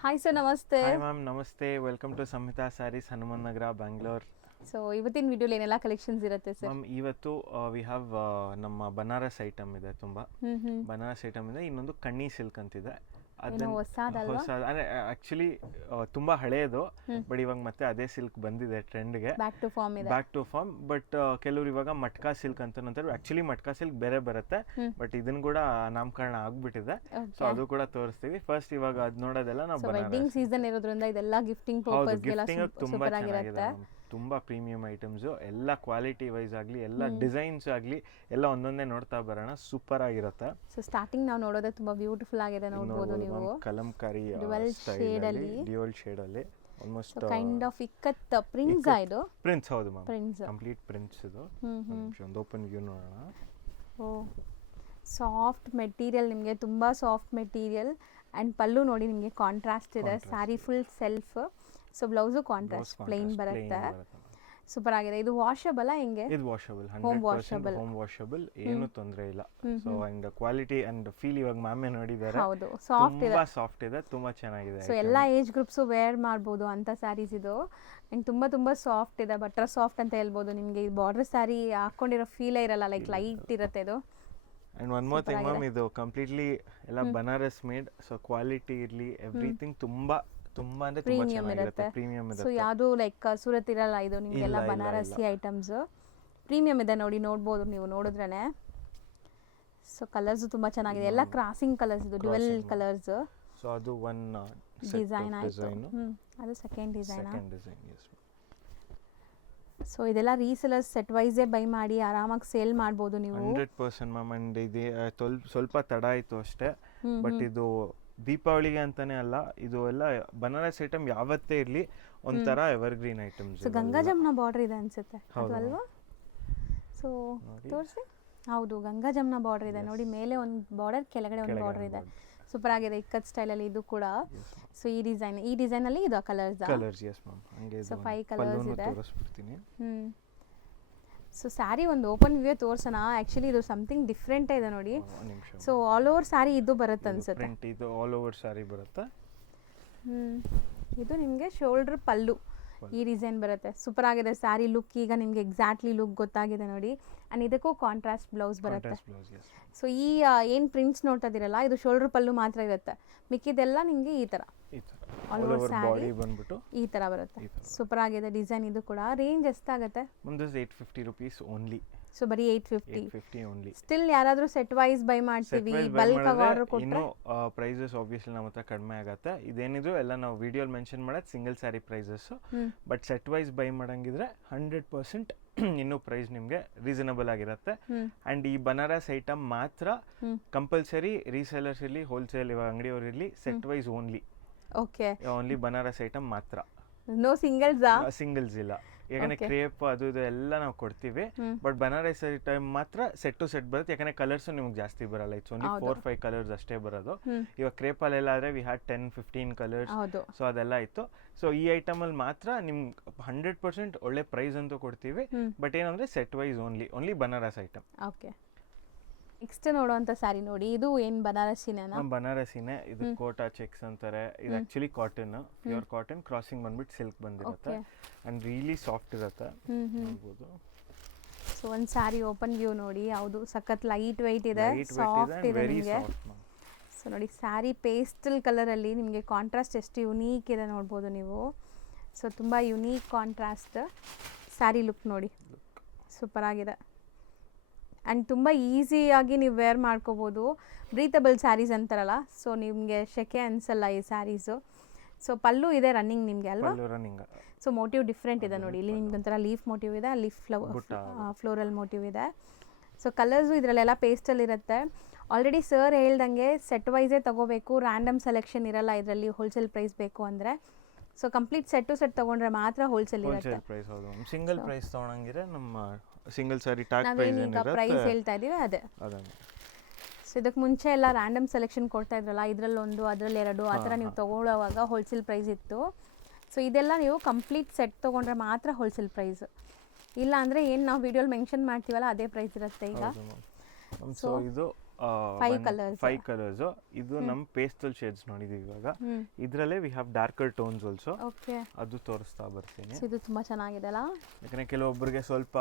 Hi sir, ನಮಸ್ತೆ. Hi ma'am, ನಮಸ್ತೆ. Welcome to Samhita saris, Hanuman Nagar, Bangalore. So ಇವತ್ತಿನ ವಿಡಿಯೋಲಿ ಏನೆಲ್ಲ ಕಲೆಕ್ಷನ್ಸ್ ಇರುತ್ತೆ ಸರ್? ಮ್ಯಾಮ್, ಇವತ್ತು ವಿ ಹ್ಯಾವ್ ನಮ್ಮ ಬನಾರಸ್ ಐಟಮ್ ಇದೆ. ತುಂಬ ಬನಾರಸ್ ಐಟಮ್ ಇದೆ. ಇನ್ನೊಂದು ಕಣ್ಣಿ ಸಿಲ್ಕ್ ಅಂತಿದೆ. ಹೊಸ ಅಂದರೆ ಆ್ಯಕ್ಚುಲಿ ತುಂಬ ಹಳೆಯದು, ಬಟ್ ಇವಾಗ ಮತ್ತೆ ಅದೇ ಸಿಲ್ಕ್ ಬಂದಿದೆ ಟ್ರೆಂಡ್ಗೆ, ಬ್ಯಾಕ್ ಟು ಫಾರ್ಮ್. ಬಟ್ ಕೆಲವರು ಇವಾಗ ಮಟ್ಕಾ ಸಿಲ್ಕ್ ಅಂತ ಅಂತಾರೆ. ಆ್ಯಕ್ಚುಲಿ ಮಟ್ಕಾ ಸಿಲ್ಕ್ ಬೇರೆ ಬರುತ್ತೆ, ಬಟ್ ಇದನ್ನು ಕೂಡ ನಾಮಕರಣ ಆಗ್ಬಿಟ್ಟಿದೆ. ಸೊ ಅದು ಕೂಡ ತೋರಿಸ್ತೀವಿ. ಫಸ್ಟ್ ಇವಾಗ ಅದು ನೋಡೋದೆಲ್ಲ ನಾವು ವೆಡ್ಡಿಂಗ್ ಸೀಸನ್ ಇರೋದ್ರಿಂದ ಇದೆಲ್ಲ ಗಿಫ್ಟಿಂಗ್ ಪರ್ಪಸ್ಗೆಲ್ಲ ತುಂಬ ಚೆನ್ನಾಗಿದೆ. ತುಂಬ ಪ್ರೀಮಿಯಂ ಐಟಮ್ಸು, ಎಲ್ಲ ಕ್ವಾಲಿಟಿ ವೈಸ್ ಆಗಲಿ, ಎಲ್ಲ ಡಿಸೈನ್ಸ್ ಆಗಲಿ, ಎಲ್ಲ ಒಂದೊಂದೇ ನೋಡ್ತಾ ಬರೋಣ. ಸೂಪರ್ ಆಗಿರುತ್ತೆ. ಸೊ ಸ್ಟಾರ್ಟಿಂಗ್ ನಾವು ನೋಡೋದೇ ತುಂಬ ಬ್ಯೂಟಿಫುಲ್ ಆಗಿದೆ, ನೋಡಬಹುದು ನೀವು. ಕಲಂಕಾರಿ ಶೇಡ್ ಅಲ್ಲಿ, ಡ್ಯುಯಲ್ ಶೇಡ್ ಅಲ್ಲಿ, almost kind of ikat prints ಇದು. ಪ್ರಿಂಟ್ಸ್, ಹೌದು ಮ್ಯಾಮ್, ಕಂಪ್ಲೀಟ್ ಪ್ರಿಂಟ್ಸ್ ಇದು. ಒಂದು ಓಪನ್ ವ್ಯೂ ನೋಡೋಣ. ಓ, ಸಾಫ್ಟ್ ಮೆಟೀರಿಯಲ್, ನಿಮಗೆ ತುಂಬಾ ಸಾಫ್ಟ್ ಮೆಟೀರಿಯಲ್. ಅಂಡ್ ಪಲ್ಲು ನೋಡಿ ನಿಮಗೆ ಕಾಂಟ್ರಾಸ್ಟ್ ಇದೆ. Sari full self. So blouse contrast plain ಬರುತ್ತೆ. ಸೂಪರ್ ಆಗಿದೆ. ಇದು ವಾಷಬಲ್ ಹೆಂಗೆ? ಇದು ವಾಷಬಲ್, 100% ಹೋಮ್ ವಾಷಬಲ್, ಏನು ತೊಂದರೆ ಇಲ್ಲ. So and quality and feel ಇವಾಗ ಮ್ಯಾಮೇ ನೋಡಿದ್ದಾರೆ. ಹೌದು, ಸಾಫ್ಟ್ ಇದೆ, ತುಂಬಾ ಸಾಫ್ಟ್ ಇದೆ, ತುಂಬಾ ಚೆನ್ನಾಗಿದೆ. ಸೊ ಎಲ್ಲ ಏಜ್ ಗ್ರೂಪ್ಸ್ ವೇರ್ ಮಾಡಬಹುದು ಅಂತ ಸ್ಯಾರೀಸ್ ಇದು. ಅಂಡ್ ತುಂಬಾ ಸಾಫ್ಟ್ ಇದೆ, ಬಟರ್ ಸಾಫ್ಟ್ ಅಂತ ಹೇಳ್ಬೋದು. ನಿಮಗೆ ಈ ಬಾರ್ಡರ್ ಸ್ಯಾರಿ ಹಾಕೊಂಡಿರೋ ಫೀಲೇ ಇರಲ್ಲ, ಲೈಕ್ ಲೈಟ್ ಇರುತ್ತೆ ಇದು. And one more thing ma'am, ಇದು ಕಂಪ್ಲೀಟ್ಲಿ ಎಲ್ಲ ಬನಾರಸ್ ಮೇಡ್. ಸೊ ಕ್ವಾಲಿಟಿ ಇರಲಿ, ಎವ್ರಿಥಿಂಗ್ ತುಂಬಾ ಅಂದ್ರೆ ತುಂಬಾ ಚೆನ್ನಾಗಿರುತ್ತೆ, ಪ್ರೀಮಿಯಂ ಇದೆ. ಸೊ ಯಾವುದು ಲೈಕ್ ಸೂರತ್ ಇರಲ್ಲ ಇದು, ನಿಮಗೆಲ್ಲ ಬನಾರಸಿ ಐಟಮ್ಸ್ ಪ್ರೀಮಿಯಂ ಇದೆ. ನೋಡ್ಬೋದು ನೀವು ನೋಡಿದ್ರೇನೆ. ಸೊ ಕಲರ್ಸ್ ತುಂಬಾ ಚೆನ್ನಾಗಿದೆ, ಎಲ್ಲ ಕ್ರಾಸಿಂಗ್ ಕಲರ್ಸ್, ಇದು ಡ್ಯುಯಲ್ ಕಲರ್ಸ್. ಸೊ ಅದು ಒನ್ ಡಿಸೈನ್ ಆಯ್ತು. ಅದು ಸೆಕೆಂಡ್ ಡಿಸೈನ್. ಎಸ್. ಸೊ ಇದೆಲ್ಲ ರೀಸೆಲರ್ಸ್ ಸೆಟ್ ವೈಸೇ ಬೈ ಮಾಡಿ ಆರಾಮಾಗಿ ಸೇಲ್ ಮಾಡ್ಬೋದು ನೀವು. 100% ಮ್ಯಾಮ್. ಅಂಡ್ ಇದೆ ಸ್ವಲ್ಪ ತಡ ಆಯಿತು ಅಷ್ಟೇ, ಬಟ್ ಇದು ದೀಪಾವಳಿಗೆ ಅಂತಾನೆ ಅಲ್ಲ, ಇದು ಎಲ್ಲ ಬನಾರಸ್ ಐಟಮ್ ಯಾವತ್ತೇ ಇರಲಿ ಒಂಥರ ಎವರ್ಗ್ರೀನ್ ಐಟಮ್ಸ್. ಸೊ ಗಂಗಾ ಜಮ್ನ ಬಾರ್ಡರ್ ಇದೆ ಅನ್ಸುತ್ತೆ, ಅದು ಅಲ್ವಾ? ಸೊ ತೋರಿಸಿ. ಹೌದು, ಗಂಗಾ ಜಮ್ನ ಬಾರ್ಡರ್ ಇದೆ ನೋಡಿ. ಮೇಲೆ ಒಂದು ಬಾರ್ಡರ್, ಕೆಳಗಡೆ ಒಂದು ಬಾರ್ಡರ್ ಇದೆ. ಸೂಪರ್ ಆಗಿದೆ, ಇಕ್ಕತ್ ಸ್ಟೈಲ್ ಅಲ್ಲಿ ಇದು ಕೂಡ. ಸೊ ಈ ಡಿಸೈನ್ ಅಲ್ಲಿ ಇದು ಕಲರ್ಸ್. Yes ma'am. ಹಂಗೆ ಸೊ 5 ಕಲರ್ಸ್ ಇದೆ. ತೋರಿಸ್ಬಿಡ್ತೀನಿ. ಸೊ ಸ್ಯಾರಿ ಒಂದು ಓಪನ್ ವ್ಯೂ ತೋರ್ಸೋಣ. ಆಕ್ಚುಲಿ ಇದು ಸಮಥಿಂಗ್ ಡಿಫ್ರೆಂಟ್ ಇದೆ ನೋಡಿ. ಸೊ ಆಲ್ ಓವರ್ ಸ್ಯಾರಿ ಇದು ಬರುತ್ತೆ ಅನ್ಸುತ್ತೆ. ಪ್ರಿಂಟ್ ಇದು ಆಲ್ ಓವರ್ ಸ್ಯಾರಿ ಬರುತ್ತೆ. ಇದು ನಿಮಗೆ ಶೋಲ್ಡರ್ ಪಲ್ಲು, ಈ ಡಿಸೈನ್ ಬರುತ್ತೆ. ಸೂಪರ್ ಆಗಿದೆ ಸ್ಯಾರಿ ಲುಕ್. ಈಗ ನಿಮಗೆ ಎಕ್ಸಾಕ್ಟ್ಲಿ ಲುಕ್ ಗೊತ್ತಾಗಿದೆ ನೋಡಿ. ಅಂಡ್ ಇದಕ್ಕೂ ಕಾಂಟ್ರಾಸ್ಟ್ ಬ್ಲೌಸ್ ಬರುತ್ತೆ. ಸೊ ಈ ಏನು ಪ್ರಿಂಟ್ಸ್ ನೋಡ್ತಾ ಇದೀರಲ್ಲ, ಇದು ಶೋಲ್ಡರ್ ಪಲ್ಲು ಮಾತ್ರ ಇರುತ್ತೆ. ಮಿಕ್ಕಿದೆಲ್ಲ ನಿಮಗೆ ಈ ತರ ಆಲ್ ಓವರ್ ಸ್ಯಾರಿ ಬಂದ್ಬಿಟ್ಟು ಈ ತರ ಬರುತ್ತೆ. ಸೂಪರ್ ಆಗಿದೆ ಡಿಸೈನ್. ಇದು ಕೂಡ ರೇಂಜ್ ಎಷ್ಟಾಗುತ್ತೆ? ಮುಂದೆ 850 ರೂಪೀಸ್ ಓನ್ಲಿ. ಸೊ ಬರೀ 850 ಓನ್ಲಿ. ಸ್ಟಿಲ್ ಯಾರಾದರೂ ಸೆಟ್ ವೈಸ್ ಬೈ ಮಾಡ್ತೀವಿ, ಬಲ್ಕ್ ಆಗಿ ಆರ್ಡರ್ ಕೊಟ್ಟರೆ ಇನ್ನು ಪ್ರೈಸಸ್ ಆಬ್ವಿಯಸ್ಲಿ ನಮ್ಮ ಹತ್ರ ಕಡಿಮೆ ಆಗುತ್ತೆ. ಇದೇನಿದ್ರು ಎಲ್ಲ ನಾವು ವಿಡಿಯೋಲಿ ಮೆನ್ಷನ್ ಮಾಡೋದು single sari prices. But set wise buy ಮಾಡಂಗಿದ್ರೆ 100% ಇನ್ನೂ ಪ್ರೈಸ್ ನಿಮಗೆ ರೀಸನಬಲ್ ಆಗಿರುತ್ತೆ. ಅಂಡ್ ಈ ಬನಾರಸ್ ಐಟಮ್ ಮಾತ್ರ ಕಂಪಲ್ಸರಿ ರೀಸೇಲರ್ಸ್ ಇರಲಿ, ಹೋಲ್ಸೇಲ್ ಅಂಗಡಿಯವರು ಇರಲಿ, set wise only. Okay, only Banaras item ಮಾತ್ರ. ನೋ ಸಿಂಗಲ್ಸ್ ಇಲ್ಲ. ಯಾಕಂದ್ರೆ ಕ್ರೇಪ್ ಅದು ಇದು ಎಲ್ಲ ನಾವು ಕೊಡ್ತೀವಿ, ಬಟ್ ಬನಾರಸ್ ಐಟಮ್ ಮಾತ್ರ ಸೆಟ್ ಟು ಸೆಟ್ ಬರುತ್ತೆ. ಯಾಕಂದ್ರೆ ಕಲರ್ಸ್ ನಿಮ್ಗೆ ಜಾಸ್ತಿ ಬರಲ್ಲ, ಇಟ್ಸ್ ಓನ್ಲಿ 4-5 ಕಲರ್ಸ್ ಅಷ್ಟೇ ಬರೋದು. ಇವಾಗ ಕ್ರೇಪ್ ಅಲ್ಲೆಲ್ಲ ಆದ್ರೆ ವಿ ಹ್ಯಾಡ್ 10-15 ಕಲರ್ಸ್. ಸೊ ಅದೆಲ್ಲ ಇತ್ತು. ಸೊ ಈ ಐಟಮ್ ಅಲ್ಲಿ ಮಾತ್ರ ನಿಮ್ಗೆ 100% ಒಳ್ಳೆ ಪ್ರೈಸ್ ಅಂತೂ ಕೊಡ್ತೀವಿ, ಬಟ್ ಏನಂದ್ರೆ set wise only Banaras item. Okay, next ನೋಡುವಂತ ಸ್ಯಾರಿ ನೋಡಿ. ಇದು ಏನ್ ಬನಾರಸಿನೇನಾ? ಬನಾರಸಿನೇ. ಇದು ಕೋಟಾ ಚೆಕ್ಸ್ ಅಂತಾರೆ. ಇದು actually cotton, pure cotton, crossing ಬಂದ್ಬಿಟ್ಟು ಸಿಲ್ಕ್ ಬಂದಿರುತ್ತೆ. ಅಂಡ್ ರಿಯಲಿ ಸಾಫ್ಟ್ ಇರುತ್ತೆ, ನೋಡಬಹುದು. ಸೊ ಒಂದು ಸ್ಯಾರಿ ಓಪನ್ ವ್ಯೂ ನೋಡಿ. ಯಾವುದು ಸಖತ್ ಲೈಟ್ ವೆಯ್ಟ್ ಇದೆ, ಸಾಫ್ಟ್ ಇದೆ ನಿಮಗೆ. ಸೊ ನೋಡಿ, ಸ್ಯಾರಿ ಪೇಸ್ಟಲ್ ಕಲರ್ ಅಲ್ಲಿ ನಿಮಗೆ ಕಾಂಟ್ರಾಸ್ಟ್ ಎಷ್ಟು ಯುನೀಕ್ ಇದೆ ನೋಡ್ಬೋದು ನೀವು. ಸೊ ತುಂಬಾ ಯುನೀಕ್ ಕಾಂಟ್ರಾಸ್ಟ್ ಸ್ಯಾರಿ ಲುಕ್ ನೋಡಿ. ಸೂಪರ್ ಆಗಿದೆ. ಆ್ಯಂಡ್ ತುಂಬ ಈಸಿಯಾಗಿ ನೀವು ವೇರ್ ಮಾಡ್ಕೋಬೋದು. ಬ್ರೀತಬಲ್ ಸ್ಯಾರೀಸ್ ಅಂತಾರಲ್ಲ, ಸೊ ನಿಮಗೆ ಶೆಕೆ ಅನಿಸಲ್ಲ ಈ ಸ್ಯಾರೀಸು. ಸೊ ಪಲ್ಲು ಇದೆ ರನ್ನಿಂಗ್ ನಿಮಗೆ ಅಲ್ವಾ? ಸೊ ಮೋಟಿವ್ ಡಿಫ್ರೆಂಟ್ ಇದೆ ನೋಡಿ. ಇಲ್ಲಿ ನಿಮ್ಗೆ ಒಂಥರ ಲೀಫ್ ಮೋಟಿವ್ ಇದೆ, ಲೀಫ್ ಫ್ಲೋರಲ್ ಮೋಟಿವ್ ಇದೆ. ಸೊ ಕಲರ್ಸು ಇದರಲ್ಲೆಲ್ಲ ಪೇಸ್ಟಲ್ಲಿ ಇರುತ್ತೆ. ಆಲ್ರೆಡಿ ಸರ್ ಹೇಳ್ದಂಗೆ ಸೆಟ್ ವೈಸೇ ತೊಗೋಬೇಕು, ರ್ಯಾಂಡಮ್ ಸೆಲೆಕ್ಷನ್ ಇರಲ್ಲ ಇದರಲ್ಲಿ. ಹೋಲ್ಸೇಲ್ ಪ್ರೈಸ್ ಬೇಕು ಅಂದರೆ so complete set to set ತೊಗೊಂಡ್ರೆ ಮಾತ್ರ ಹೋಲ್ಸೇಲ್ ಇರುತ್ತೆ. ಸಿಂಗಲ್ ಪ್ರೈಸ್ ತೊಗೊಳಂಗಿದ್ರೆ ನಮ್ಮ ಸಿಂಗಲ್ ಸ್ಯಾರಿ ಟ್ಯಾಗ್ ಪ್ರೈಸ್ ಹೇಳ್ತಾ ಇದೀವಿ ಅದೇ. ಸೊ ಇದಕ್ಕೆ ಮುಂಚೆ ಎಲ್ಲ ರ್ಯಾಂಡಮ್ ಸೆಲೆಕ್ಷನ್ ಕೊಡ್ತಾ ಇದ್ರಲ್ಲ, ಇದರಲ್ಲಿ ಒಂದು ಅದರಲ್ಲಿ 2 ಆ ಥರ ನೀವು ತೊಗೊಳ್ಳೋವಾಗ ಹೋಲ್ಸೇಲ್ ಪ್ರೈಸ್ ಇತ್ತು. ಸೊ ಇದೆಲ್ಲ ನೀವು ಕಂಪ್ಲೀಟ್ ಸೆಟ್ ತೊಗೊಂಡ್ರೆ ಮಾತ್ರ ಹೋಲ್ಸೇಲ್ ಪ್ರೈಸ್. ಇಲ್ಲ ಅಂದರೆ ಏನು ನಾವು ವಿಡಿಯೋಲಿ ಮೆನ್ಷನ್ ಮಾಡ್ತೀವಲ್ಲ ಅದೇ ಪ್ರೈಸ್ ಇರುತ್ತೆ ಈಗ. ಸೊ ಇದು Five colours. 5 ಕಲರ್ಸ್. ಇದು ನಮ್ಮ ಪೇಸ್ಟಲ್ ಶೇಡ್ಸ್ ನೋಡಿದೀವಿ ಇವಾಗ. ಇದರಲ್ಲೇ we have darker tones also. Okay, ಅದು ತೋರಿಸ್ತಾ ಬರ್ತೀನಿ. ಸೊ ಇದು ತುಂಬಾ ಚೆನ್ನಾಗಿದೆ ಅಲ್ಲ. ಯಾಕಂದ್ರೆ ಕೆಲವೊಬ್ಬರಿಗೆ ಸ್ವಲ್ಪ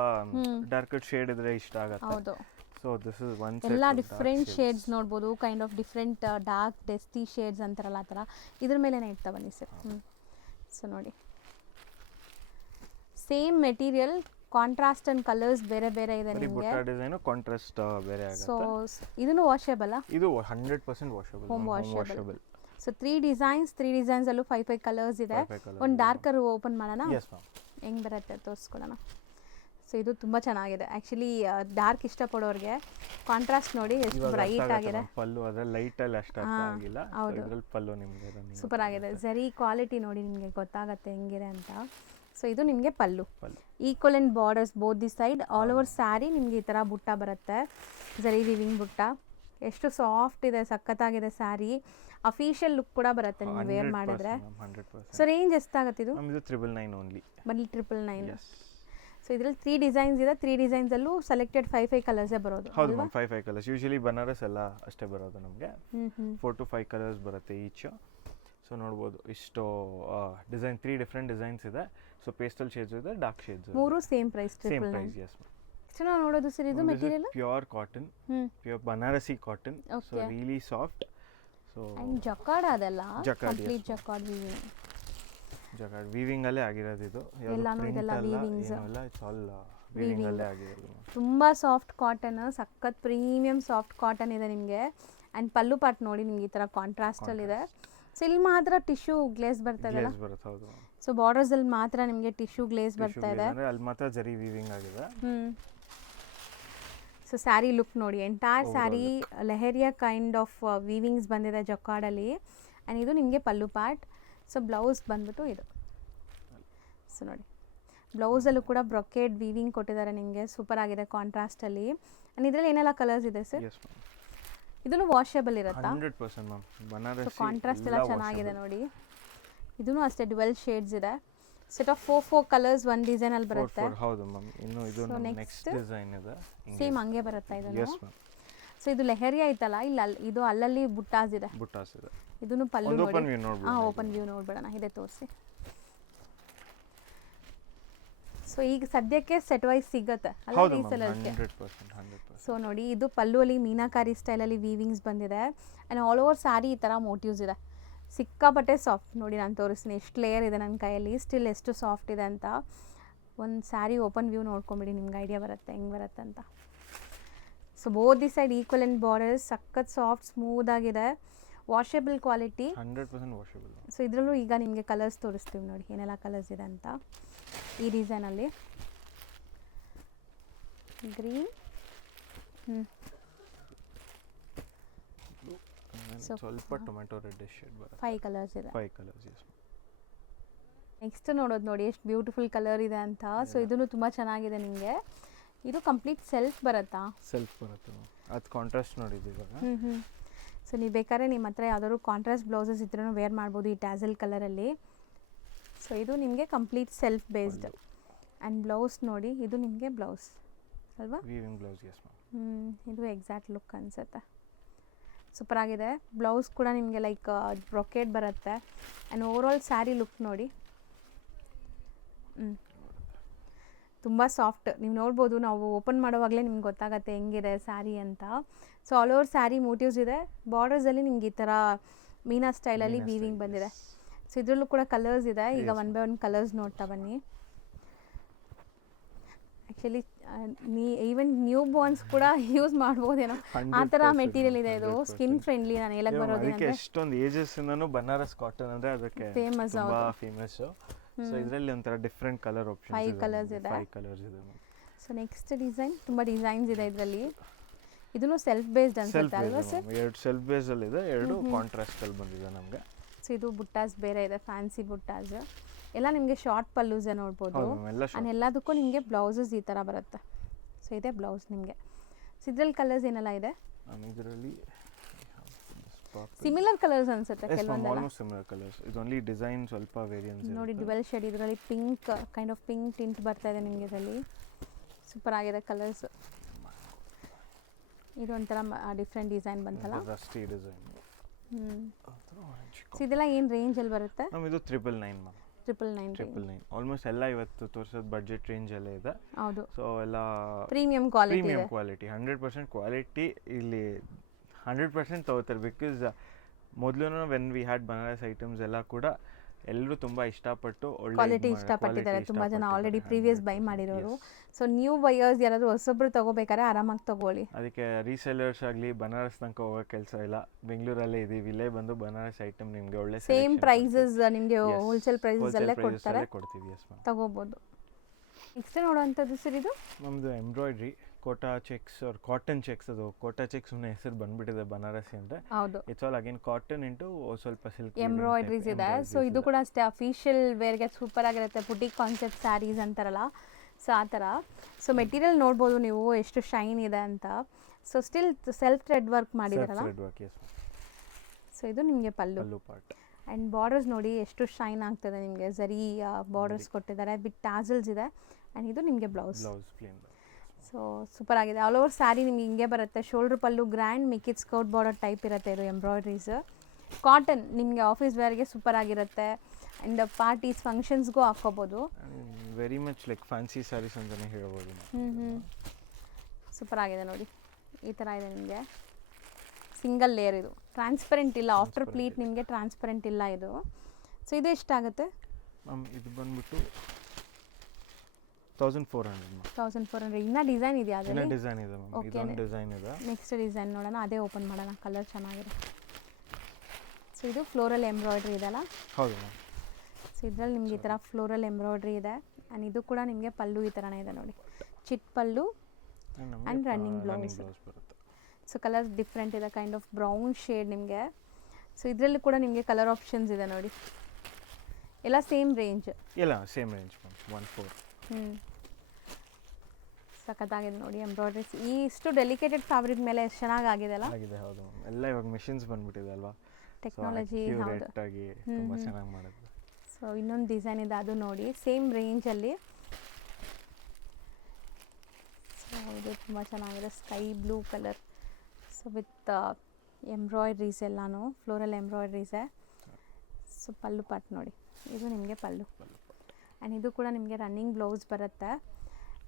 ಡಾರ್ಕರ್ ಶೇಡ್ ಇದ್ರೆ ಇಷ್ಟ ಆಗುತ್ತೆ. ಹೌದು, ಸೊ ದಿಸ್ ಇಸ್ ಒನ್ ಎಲ್ಲ ಡಿಫ್ರೆಂಟ್ ಶೇಡ್ಸ್ ನೋಡ್ಬೋದು. Kind of different dark dusty shades ಅಂತಾರಲ್ಲ ಆ ಥರ ಇದ್ರ ಮೇಲೇನೆ ಇರ್ತಾ ಬನ್ನಿ ಸರ್. ಸೊ ನೋಡಿ, same material, contrast and colours ಬೇರೆ ಬೇರೆ ಇದೆ ನಿಮಗೆ. ಬುಟ್ಟ ಡಿಸೈನ್ ಕಾಂಟ್ರಾಸ್ಟ್ ಬೇರೆ ಆಗುತ್ತೆ. ಸೊ ಇದನ್ನು ವಾಷೇಬಲ್. ಇದು 100% washable, home washable. So 3 designs ಅಲ್ಲೂ 5 ಕಲರ್ಸ್ ಇದೆ. ಒಂದು ಡಾರ್ಕರ್ ಓಪನ್ ಮಾಡೋಣ, ಹೆಂಗ್ ಬರುತ್ತೆ ತೋರಿಸ್ಕೊಡೋಣ. ಸೊ ಇದು ತುಂಬ ಚೆನ್ನಾಗಿದೆ ಆ್ಯಕ್ಚುಲಿ. ಡಾರ್ಕ್ ಇಷ್ಟಪಡೋರಿಗೆ ಕಾಂಟ್ರಾಸ್ಟ್ ನೋಡಿ ಎಷ್ಟು ಬ್ರೈಟ್ ಆಗಿದೆ. ಪಲ್ಲು ಅದರ ಲೈಟಲ್ಲಿ ಅಷ್ಟು ಅರ್ಥ ಆಗಿಲ್ಲ. ಇದರಲ್ಲಿ ಪಲ್ಲು ನಿಮಗೆ ಸೂಪರ್ ಆಗಿದೆ. ಜರಿ ಕ್ವಾಲಿಟಿ ನೋಡಿ ನಿಮಗೆ ಗೊತ್ತಾಗುತ್ತೆ ಹೆಂಗಿದೆ ಅಂತ. ಸೊ ಇದು ನಿಮಗೆ pallu, equal and borders both the side. All over sari ನಿಮಗೆ ಈ ಥರ ಬುಟ್ಟ ಬರುತ್ತೆ, ಜರಿ ವಿವಿಂಗ್ ಬುಟ್ಟ. ಎಷ್ಟು ಸಾಫ್ಟ್ ಇದೆ, ಸಖತ್ತಾಗಿದೆ ಸ್ಯಾರಿ. ಅಫಿಷಿಯಲ್ ಲುಕ್ ಕೂಡ ಬರುತ್ತೆ ನಿಮ್ಗೆ ವೇರ್ ಮಾಡಿದ್ರೆ. ಸೊ ರೇಂಜ್ ಎಷ್ಟಾಗುತ್ತೆ ಇದು? ಇದು 999 ಓನ್ಲಿ. ಬನ್ನಿ 999. ಸೊ ಇದರಲ್ಲಿ 3 ಡಿಸೈನ್ಸ್ ಇದೆ. 3 ಡಿಸೈನ್ಸಲ್ಲೂ ಸೆಲೆಕ್ಟೆಡ್ 5 ಕಲರ್ಸೇ ಬರೋದು. ಹೌದು ಮ್ಯಾಮ್, 5 ಕಲರ್ಸ್. ಯೂಶಲಿ ಬನಾರಸ್ ಎಲ್ಲ ಅಷ್ಟೇ ಬರೋದು ನಮಗೆ. 4 to 5 ಕಲರ್ಸ್ ಬರುತ್ತೆ ಈಚ್. ಸೊ ನೋಡ್ಬೋದು ಇಷ್ಟು ಡಿಸೈನ್, 3 ಡಿಫ್ರೆಂಟ್ ಡಿಸೈನ್ಸ್ ಇದೆ. ಸೊ ಪೇಸ್ಟಲ್ ಶೇಡ್ಸ್ ಇದೆ, ಡಾರ್ಕ್ ಶೇಡ್ಸ್. ಮೂರು same price, same price. Yes ma'am. ಚೆನ್ನಾಗಿ ನೋಡೋದು ಸರ್. ಇದು material pure cotton, pure Banarasi cotton. So really soft. So and jacquard ಅದೆಲ್ಲ ಕಂಪ್ಲೀಟ್ ಜಕಾರ್ಡ್ ವೀವಿಂಗ್ ಅಲ್ಲೇ ಆಗಿರೋದು. ಇದು ಎಲ್ಲಾನು ಇದೆಲ್ಲ ವೀವಿಂಗ್ಸ್ ಎಲ್ಲ ಇಟ್ಸ್ ಆಲ್ ವೀವಿಂಗ್ ಅಲ್ಲೇ ಆಗಿರೋದು. ತುಂಬಾ ಸಾಫ್ಟ್ ಕಾಟನ್, ಸಖತ್ ಪ್ರೀಮಿಯಂ ಸಾಫ್ಟ್ ಕಾಟನ್ ಇದೆ ನಿಮಗೆ. ಅಂಡ್ ಪಲ್ಲು ಪಾರ್ಟ್ ನೋಡಿ ನಿಮ್ಗೆ ಈ ತರ ಕಾಂಟ್ರಾಸ್ಟ್ ಅಲ್ಲಿ ಇದೆ. ಸೊ ಇಲ್ಲಿ ಮಾತ್ರ ಟಿಶ್ಯೂ ಗ್ಲೇಸ್ ಬರ್ತಾ ಇದೆ. ಸೊ ಬಾರ್ಡರ್ಸ್ ಅಲ್ಲಿ ಮಾತ್ರ ನಿಮಗೆ ಟಿಶ್ಯೂ ಗ್ಲೇಸ್ ಬರ್ತಾ ಇದೆ. ಅಲ್ಲಿ ಮಾತ್ರ ಜರಿ ವೀವಿಂಗ್ ಆಗಿದೆ. ಸೊ ಸ್ಯಾರಿ ಲುಕ್ ನೋಡಿ, entire sari leheriya kind of weavings ಬಂದಿದೆ ಜಕಾರ್ಡಲ್ಲಿ. ಆ್ಯಂಡ್ ಇದು ನಿಮಗೆ ಪಲ್ಲು ಪಾರ್ಟ್. ಸೊ ಬ್ಲೌಸ್ ಬಂದ್ಬಿಟ್ಟು ಇದು. ಸೊ ನೋಡಿ, ಬ್ಲೌಸಲ್ಲೂ ಕೂಡ ಬ್ರೊಕೇಡ್ ವೀವಿಂಗ್ ಕೊಟ್ಟಿದ್ದಾರೆ ನಿಮಗೆ. ಸೂಪರ್ ಆಗಿದೆ ಕಾಂಟ್ರಾಸ್ಟಲ್ಲಿ. ಆ್ಯಂಡ್ ಇದರಲ್ಲಿ ಏನೆಲ್ಲ ಕಲರ್ಸ್ ಇದೆ ಸರ್? ಇದನ್ನು ವಾಷೇಬಲ್ ಇರುತ್ತಾ? 100% ಮ್ಯಾಮ್. ಬನಾರಸಿ ಕಾಂಟ್ರಾಸ್ಟ್ ಎಲ್ಲ ಚೆನ್ನಾಗಿದೆ ನೋಡಿ. ಇದನ್ನು ಅಷ್ಟೇ ಡ್ಯುವೆಲ್ ಶೇಡ್ಸ್ ಇದೆ. ಸೆಟ್ ಆಫ್ 4 ಕಲರ್ಸ್ ಒಂದು ಡಿಸೈನ್ ಅಲ್ಲಿ ಬರುತ್ತೆ. ಹೌದು ಮ್ಯಾಮ್. ಇನ್ನು ಇದು ನೆಕ್ಸ್ಟ್ ಡಿಸೈನ್ ಇದೆ. ಸೇಮ್ ಹಂಗೆ ಬರುತ್ತೆ ಇದು. Yes ma'am. ಸೊ ಇದು ಲೆಹರಿಯಾ ಐತಲ್ಲ, ಇದು ಅಲ್ಲಲ್ಲಿ ಬುಟ್ಟಾಸ್ ಇದೆ. ಇದನ್ನು ಪಲ್ಲು ನೋಡಿ. ಓಪನ್ ವ್ಯೂ ನೋಡ್ಬೇಡಣ, ಇದೆ ತೋರಿಸಿ. ಸೊ ಈಗ ಸದ್ಯಕ್ಕೆ ಸೆಟ್ ವೈಸ್ ಸಿಗುತ್ತೆ ಅಲ್ಲ ರೀಸೆಲರ್ಸ್ಗೆ. ಸೊ ನೋಡಿ, ಇದು ಪಲ್ಲು ಅಲ್ಲಿ ಮೀನಾಕಾರಿ ಸ್ಟೈಲಲ್ಲಿ ವೀವಿಂಗ್ಸ್ ಬಂದಿದೆ. ಆ್ಯಂಡ್ ಆಲ್ ಓವರ್ ಸ್ಯಾರಿ ಈ ಥರ ಮೋಟಿವ್ಸ್ ಇದೆ. ಸಿಕ್ಕಾಪಟ್ಟೆ ಸಾಫ್ಟ್ ನೋಡಿ. ನಾನು ತೋರಿಸ್ತೀನಿ ಎಷ್ಟು ಲೇಯರ್ ಇದೆ ನನ್ನ ಕೈಯಲ್ಲಿ, ಸ್ಟಿಲ್ ಎಷ್ಟು ಸಾಫ್ಟ್ ಇದೆ ಅಂತ. ಒಂದು ಸ್ಯಾರಿ ಓಪನ್ ವ್ಯೂ ನೋಡ್ಕೊಂಬಿಡಿ, ನಿಮ್ಗೆ ಐಡಿಯಾ ಬರುತ್ತೆ ಹೆಂಗೆ ಬರುತ್ತೆ ಅಂತ. So both the side equal and borders, ಸಖತ್ ಸಾಫ್ಟ್ ಸ್ಮೂತ್ ಆಗಿದೆ. Washable quality, 100% washable. ಸೊ ಇದರಲ್ಲೂ ಈಗ ನಿಮಗೆ ಕಲರ್ಸ್ ತೋರಿಸ್ತೀವಿ ನೋಡಿ ಏನೆಲ್ಲ ಕಲರ್ಸ್ ಇದೆ ಅಂತ. ಈ ಡಿಸೈನಲ್ಲಿ ಗ್ರೀನ್, ಸ್ವಲ್ಪ ಟೊಮ್ಯಾಟೊ ರೆಡ್ ಶೇಡ್ ಬರುತ್ತೆ. 5 ಕಲರ್ಸ್ ಇದೆ. 5 ಕಲರ್ಸ್. ಎಸ್. ನೆಕ್ಸ್ಟ್ ನೋಡೋದು ನೋಡಿ ಎಷ್ಟು ಬ್ಯೂಟಿಫುಲ್ ಕಲರ್ ಇದೆ ಅಂತ. ಸೊ ಇದನ್ನು ತುಂಬ ಚೆನ್ನಾಗಿದೆ ನಿಮಗೆ. ಇದು ಕಂಪ್ಲೀಟ್ ಸೆಲ್ಫ್ ಬರುತ್ತಾ? ಸೆಲ್ಫ್ ಬರುತ್ತೆ. ಅದು ಕಾಂಟ್ರಾಸ್ಟ್ ನೋಡಿದ್ದೀವಿ ಇವಾಗ. ಸೊ ನೀವು ಬೇಕಾದ್ರೆ ನಿಮ್ಮ ಹತ್ರ ಯಾವ್ದಾದ್ರು ಕಾಂಟ್ರಾಸ್ಟ್ ಬ್ಲೌಸಸ್ ಇದ್ರೂ ವೇರ್ ಮಾಡ್ಬೋದು ಈ ಟ್ಯಾಸಲ್ ಕಲರಲ್ಲಿ. ಸೊ ಇದು ನಿಮಗೆ complete self based. And blouse ನೋಡಿ, ಇದು ನಿಮಗೆ ಬ್ಲೌಸ್ ಅಲ್ವಾ? Weaving blouse. Yes ma'am. ಇದು ಎಕ್ಸಾಕ್ಟ್ ಲುಕ್ ಅನಿಸುತ್ತೆ. ಸೂಪರ್ ಆಗಿದೆ. ಬ್ಲೌಸ್ ಕೂಡ ನಿಮಗೆ ಲೈಕ್ ಬ್ರೊಕೇಡ್ ಬರುತ್ತೆ. ಆ್ಯಂಡ್ ಓವರಾಲ್ ಸ್ಯಾರಿ ಲುಕ್ ನೋಡಿ, ತುಂಬ ಸಾಫ್ಟ್. ನೀವು ನೋಡ್ಬೋದು, ನಾವು ಓಪನ್ ಮಾಡೋವಾಗಲೇ ನಿಮ್ಗೆ ಗೊತ್ತಾಗುತ್ತೆ ಹೆಂಗಿದೆ ಸ್ಯಾರಿ ಅಂತ. So all over sari motives ಇದೆ. ಬಾರ್ಡರ್ಸಲ್ಲಿ ನಿಮ್ಗೆ ಈ ಥರ ಮೀನಾ ಸ್ಟೈಲಲ್ಲಿ ವೀವಿಂಗ್ ಬಂದಿದೆ. ಸೊ ಇದರಲ್ಲೂ ಕೂಡ ಕಲರ್ಸ್ ಇದೆ. ಈಗ 1 by 1 ಕಲರ್ಸ್ ನೋಡ್ತಾ ಬನ್ನಿ. ಆ್ಯಕ್ಚುಲಿ ಈವನ್ ನ್ಯೂ ಬಾರ್ನ್ಸ್ ಕೂಡ ಯೂಸ್ ಮಾಡ್ಬೋದೇನೋ, ಆ ಥರ ಮೆಟೀರಿಯಲ್ ಇದೆ. ಇದು ಸ್ಕಿನ್ ಫ್ರೆಂಡ್ಲಿ. ನಾನು ಹೇಳಕ್ ಬರೋದು ಎಷ್ಟೊಂದು ಏಜಸ್ ಇಂದನೂ ಬನಾರಸ್ ಕಾಟನ್ ಅಂದ್ರೆ ಅದಕ್ಕೆ ಫೇಮಸ್. ತುಂಬಾ ಫೇಮಸ್. ಸೊ ಇದರಲ್ಲಿ ಒಂಥರ ಡಿಫರೆಂಟ್ ಕಲರ್ ಆಪ್ಷನ್ಸ್ 5 ಕಲರ್ಸ್ ಇದೆ. 5 ಕಲರ್ಸ್ ಇದೆ. ಸೊ ನೆಕ್ಸ್ಟ್ ಡಿಸೈನ್, ತುಂಬ ಡಿಸೈನ್ಸ್ ಇದೆ ಇದರಲ್ಲಿ. ಇದನ್ನು ಸೆಲ್ಫ್ ಬೇಸ್ಡ್ ಅನ್ಸುತ್ತೆ ಅಲ್ವಾ ಸರ್? 2 ಸೆಲ್ಫ್ ಬೇಸ್ ಅಲ್ಲಿ ಇದೆ, 2 ಕಾಂಟ್ರಾಸ್ಟ್ ಅಲ್ಲಿ ಬಂದಿದೆ ನಮಗೆ. ಸೊ ಇದು ಬುಟ್ಟಾಸ್ ಬೇರೆ ಇದೆ, ಫ್ಯಾನ್ಸಿ ಬುಟ್ಟಾಸ್ ಎಲ್ಲ ನಿಮಗೆ. ಶಾರ್ಟ್ ಪಲ್ಲೂಸ್ ನೋಡ್ಬೋದು. ಆ್ಯಂಡ್ ಎಲ್ಲದಕ್ಕೂ ನಿಮಗೆ ಬ್ಲೌಸಸ್ ಈ ಥರ ಬರುತ್ತೆ. ಸೊ ಇದೆ ಬ್ಲೌಸ್ ನಿಮಗೆ. ಸೊ ಇದರಲ್ಲಿ ಕಲರ್ಸ್ ಏನೆಲ್ಲ ಇದೆ? ಇದರಲ್ಲಿ ಸಿಮಿಲರ್ ಕಲರ್ಸ್ ಅನ್ಸುತ್ತೆ ಕೆಲವೊಂದೆಲ್ಲ. Almost similar colours. ಇದು ಓನ್ಲಿ ಡಿಸೈನ್ ಸ್ವಲ್ಪ ವೇರಿಯನ್ಸ್ ಇದೆ ನೋಡಿ. ಡ್ಯುವೆಲ್ ಶೇಡ್, ಇದರಲ್ಲಿ pink kind of pink tint ಬರ್ತಾ ಇದೆ ನಿಮಗೆ ಇದರಲ್ಲಿ. ಸೂಪರ್ ಆಗಿದೆ ಕಲರ್ಸ್. ಇದು ಒಂಥರ ಡಿಫ್ರೆಂಟ್ ಡಿಸೈನ್ ಬಂತಲ್ಲ. Rusty design. ಸೊ ಇದೆಲ್ಲ ಏನು ರೇಂಜಲ್ಲಿ ಬರುತ್ತೆ? ಮ್ಯಾಮ್ ಇದು 999 ಮ್ಯಾಮ್. 999 ಆಲ್ಮೋಸ್ಟ್ ಎಲ್ಲ ಇವತ್ತು ತೋರಿಸೋದು ಬಡ್ಜೆಟ್ ರೇಂಜಲ್ಲೇ ಇದೆ. ಹೌದು. ಸೊ ಎಲ್ಲ ಪ್ರೀಮಿಯಂ ಕ್ವಾಲಿಟಿ 100% ಕ್ವಾಲಿಟಿ ಇಲ್ಲಿ 100% ತಗೋತಾರೆ. ಬಿಕಾಸ್ ಮೊದಲು when we had Banaras items ಎಲ್ಲ ಕೂಡ ಎಲ್ಲರೂ ತುಂಬ ಇಷ್ಟಪಟ್ಟು ಒಳ್ಳೆ ಕ್ವಾಲಿಟಿ ಇಷ್ಟಪಟ್ಟಿದ್ದಾರೆ ತುಂಬ ಜನ ಆಲ್ರೆಡಿ ಪ್ರೀವಿಯಸ್ ಬೈ ಮಾಡಿರೋರು. ಸೊ ನ್ಯೂ ಬೈಯರ್ಸ್ ಯಾರಾದರೂ ಹೊಸೊಬ್ರು ತಗೋಬೇಕಾದ್ರೆ ಆರಾಮಾಗಿ ತಗೊಳ್ಳಿ. ಅದಕ್ಕೆ ರೀಸೆಲ್ಲರ್ಸ್ ಆಗಲಿ ಬನಾರಸ್ ತನಕ ಹೋಗೋ ಕೆಲಸ ಇಲ್ಲ, ಬೆಂಗಳೂರಲ್ಲೇ ಇದೀವಿ, ಇಲ್ಲೇ ಬಂದು ಬನಾರಸ್ ಐಟಮ್ ನಿಮಗೆ ಒಳ್ಳೆ ಸೇಮ್ ಪ್ರೈಸಸ್ ನಿಮಗೆ ಹೋಲ್ಸೇಲ್ ಪ್ರೈಸಸ್ ಅಲ್ಲೇ ಕೊಡ್ತಾರೆ, ಕೊಡ್ತೀವಿ. ಎಸ್ ಮ್ಯಾಮ್, ತಗೋಬೋದು. ನೆಕ್ಸ್ಟ್ ನೋಡುವಂಥದ್ದು ಸರ್ ಇದು ನಮ್ಮದು embroidery Kota checks or cotton checks. ಅದು ಕೋಟಾ ಚೆಕ್ಸ್ ಸುಮ್ಮನೆ ಹೆಸರು ಬಂದ್ಬಿಟ್ಟಿದೆ ಬನಾರಸಿ ಅಂದರೆ. ಹೌದು, it's all again cotton into ಸ್ವಲ್ಪ ಸಿಲ್ಕ್ ಎಂಬ್ರಾಯ್ಡ್ರೀಸ್ ಇದೆ. ಸೊ ಇದು ಕೂಡ ಅಷ್ಟೇ ಅಫಿಷಿಯಲ್ ವೇರ್ಗೆ ಸೂಪರ್ ಆಗಿರುತ್ತೆ. ಬುಟಿಕ್ ಕಾನ್ಸೆಪ್ಟ್ ಸ್ಯಾರೀಸ್ ಅಂತಾರಲ್ಲ, ಸೊ ಆ ಥರ. ಸೊ ಮೆಟೀರಿಯಲ್ ನೋಡ್ಬೋದು ನೀವು ಎಷ್ಟು ಶೈನ್ ಇದೆ ಅಂತ. So still self thread work ಮಾಡಿದಾರಲ್ಲ. ಸೊ ಇದು ನಿಮಗೆ ಪಲ್ಲು ಪಾರ್ಟ್ ಆ್ಯಂಡ್ ಬಾರ್ಡರ್ಸ್ ನೋಡಿ ಎಷ್ಟು ಶೈನ್ ಆಗ್ತದೆ ನಿಮಗೆ. ಝರಿ ಬಾರ್ಡರ್ಸ್ ಕೊಟ್ಟಿದ್ದಾರೆ, ಬಿಟ್ ಟಾಸಲ್ಸ್ ಇದೆ. ಆ್ಯಂಡ್ ಇದು ನಿಮಗೆ ಬ್ಲೌಸ್. ಸೊ ಸೂಪರ್ ಆಗಿದೆ. ಆಲ್ ಓವರ್ ಸ್ಯಾರಿ ನಿಮ್ಗೆ ಹಿಂಗೆ ಬರುತ್ತೆ. ಶೋಲ್ಡ್ರ್ ಪಲ್ಲು ಗ್ರ್ಯಾಂಡ್ ಮಿಕ್ಕಿದ್ ಸ್ಕರ್ಟ್ ಬಾರ್ಡರ್ ಟೈಪ್ ಇರುತ್ತೆ. ಇದು ಎಂಬ್ರಾಯ್ಡ್ರೀಸ್ ಕಾಟನ್ ನಿಮಗೆ ಆಫೀಸ್ ವೇರ್ಗೆ ಸೂಪರ್ ಆಗಿರುತ್ತೆ. ಆ್ಯಂಡ್ ಪಾರ್ಟೀಸ್ ಫಂಕ್ಷನ್ಸ್ಗೂ ಹಾಕ್ಕೋಬೋದು. Very much like fancy saris ಅಂತಲೇ ಹೇಳ್ಬೋದು. ಸೂಪರ್ ಆಗಿದೆ ನೋಡಿ, ಈ ಥರ ಇದೆ ನಿಮಗೆ. ಸಿಂಗಲ್ ಲೇಯರ್, ಇದು ಟ್ರಾನ್ಸ್ಪರೆಂಟ್ ಇಲ್ಲ. ಆಫ್ಟರ್ ಪ್ಲೀಟ್ ನಿಮಗೆ ಟ್ರಾನ್ಸ್ಪರೆಂಟ್ ಇಲ್ಲ ಇದು. ಸೊ ಇದು ಎಷ್ಟಾಗುತ್ತೆ ಮ್ಯಾಮ್? ಇದು ಬಂದ್ಬಿಟ್ಟು 1400. ಇನ್ನೂ ಡಿಸೈನ್ ಇದೆಯಾ ಅದರಲ್ಲಿ? ಇನ್ನೂ ಡಿಸೈನ್ ಇದೆ ಮ್ಯಾಮ್, ಇದೊಂದು ಡಿಸೈನ್ ಇದೆ. ನೆಕ್ಸ್ಟ್ ಡಿಸೈನ್ ನೋಡೋಣ, ಅದೇ ಓಪನ್ ಮಾಡೋಣ. ಕಲರ್ ಚೆನ್ನಾಗಿದೆ. ಸೊ ಇದು ಫ್ಲೋರಲ್ ಎಂಬ್ರಾಯ್ಡ್ರಿ ಇದೆಲ್ಲ? ಹೌದು ಮ್ಯಾಮ್. ಸೊ ಇದರಲ್ಲಿ ನಿಮ್ಗೆ ಈ ಥರ ಫ್ಲೋರಲ್ ಎಂಬ್ರಾಯ್ಡ್ರಿ ಇದೆ. ಆ್ಯಂಡ್ ಇದು ಕೂಡ ನಿಮಗೆ ಪಲ್ಲು ಈ ಥರನೇ ಇದೆ ನೋಡಿ, chit pallu and running blouse ಬರುತ್ತೆ. ಸೊ ಕಲರ್ ಡಿಫ್ರೆಂಟ್ ಇದೆ, ಕೈಂಡ್ ಆಫ್ ಬ್ರೌನ್ ಶೇಡ್ ನಿಮಗೆ. ಸೊ ಇದರಲ್ಲಿ ಕೂಡ ನಿಮಗೆ ಕಲರ್ ಆಪ್ಷನ್ಸ್ ಇದೆ ನೋಡಿ. ಎಲ್ಲ ಸೇಮ್ ರೇಂಜ್? ಎಲ್ಲ ಸೇಮ್ ರೇಂಜ್ ಮ್ಯಾಮ್, 14. ಸಖತ್ತಾಗಿದೆ ನೋಡಿ ಎಂಬ್ರಾಯ್ಡ್ರೀಸ್. ಈ ಇಷ್ಟು ಡೆಲಿಕೇಟೆಡ್ ಫ್ಯಾಬ್ರಿಕ್ ಮೇಲೆ ಎಷ್ಟು ಚೆನ್ನಾಗಿದೆ ಅಲ್ಲ? ಆಗಿದೆ, ಹೌದು ಮ್ಯಾಮ್. ಎಲ್ಲ ಇವಾಗ ಮಿಷಿನ್ಸ್ ಬಂದ್ಬಿಟ್ಟಿದೆ ಅಲ್ವಾ, ಟೆಕ್ನಾಲಜಿ. ಹೌದು, ತುಂಬ ಚೆನ್ನಾಗಿ ಮಾಡೋದು. ಸೊ ಇನ್ನೊಂದು ಡಿಸೈನ್ ಇದೆ, ಅದು ನೋಡಿ ಸೇಮ್ ರೇಂಜಲ್ಲಿ. ಸೊ ಇದು ತುಂಬ ಚೆನ್ನಾಗಿದೆ, sky blue colour. So with embroideries ಎಲ್ಲಾನು ಫ್ಲೋರಲ್ ಎಂಬ್ರಾಯ್ಡ್ರೀಸೇ. ಸೊ ಪಲ್ಲು ಪಾಟ್ ನೋಡಿ, ಇದು ನಿಮಗೆ ಪಲ್ಲು. ಆ್ಯಂಡ್ ಇದು ಕೂಡ ನಿಮಗೆ ರನ್ನಿಂಗ್ ಬ್ಲೌಸ್ ಬರುತ್ತೆ.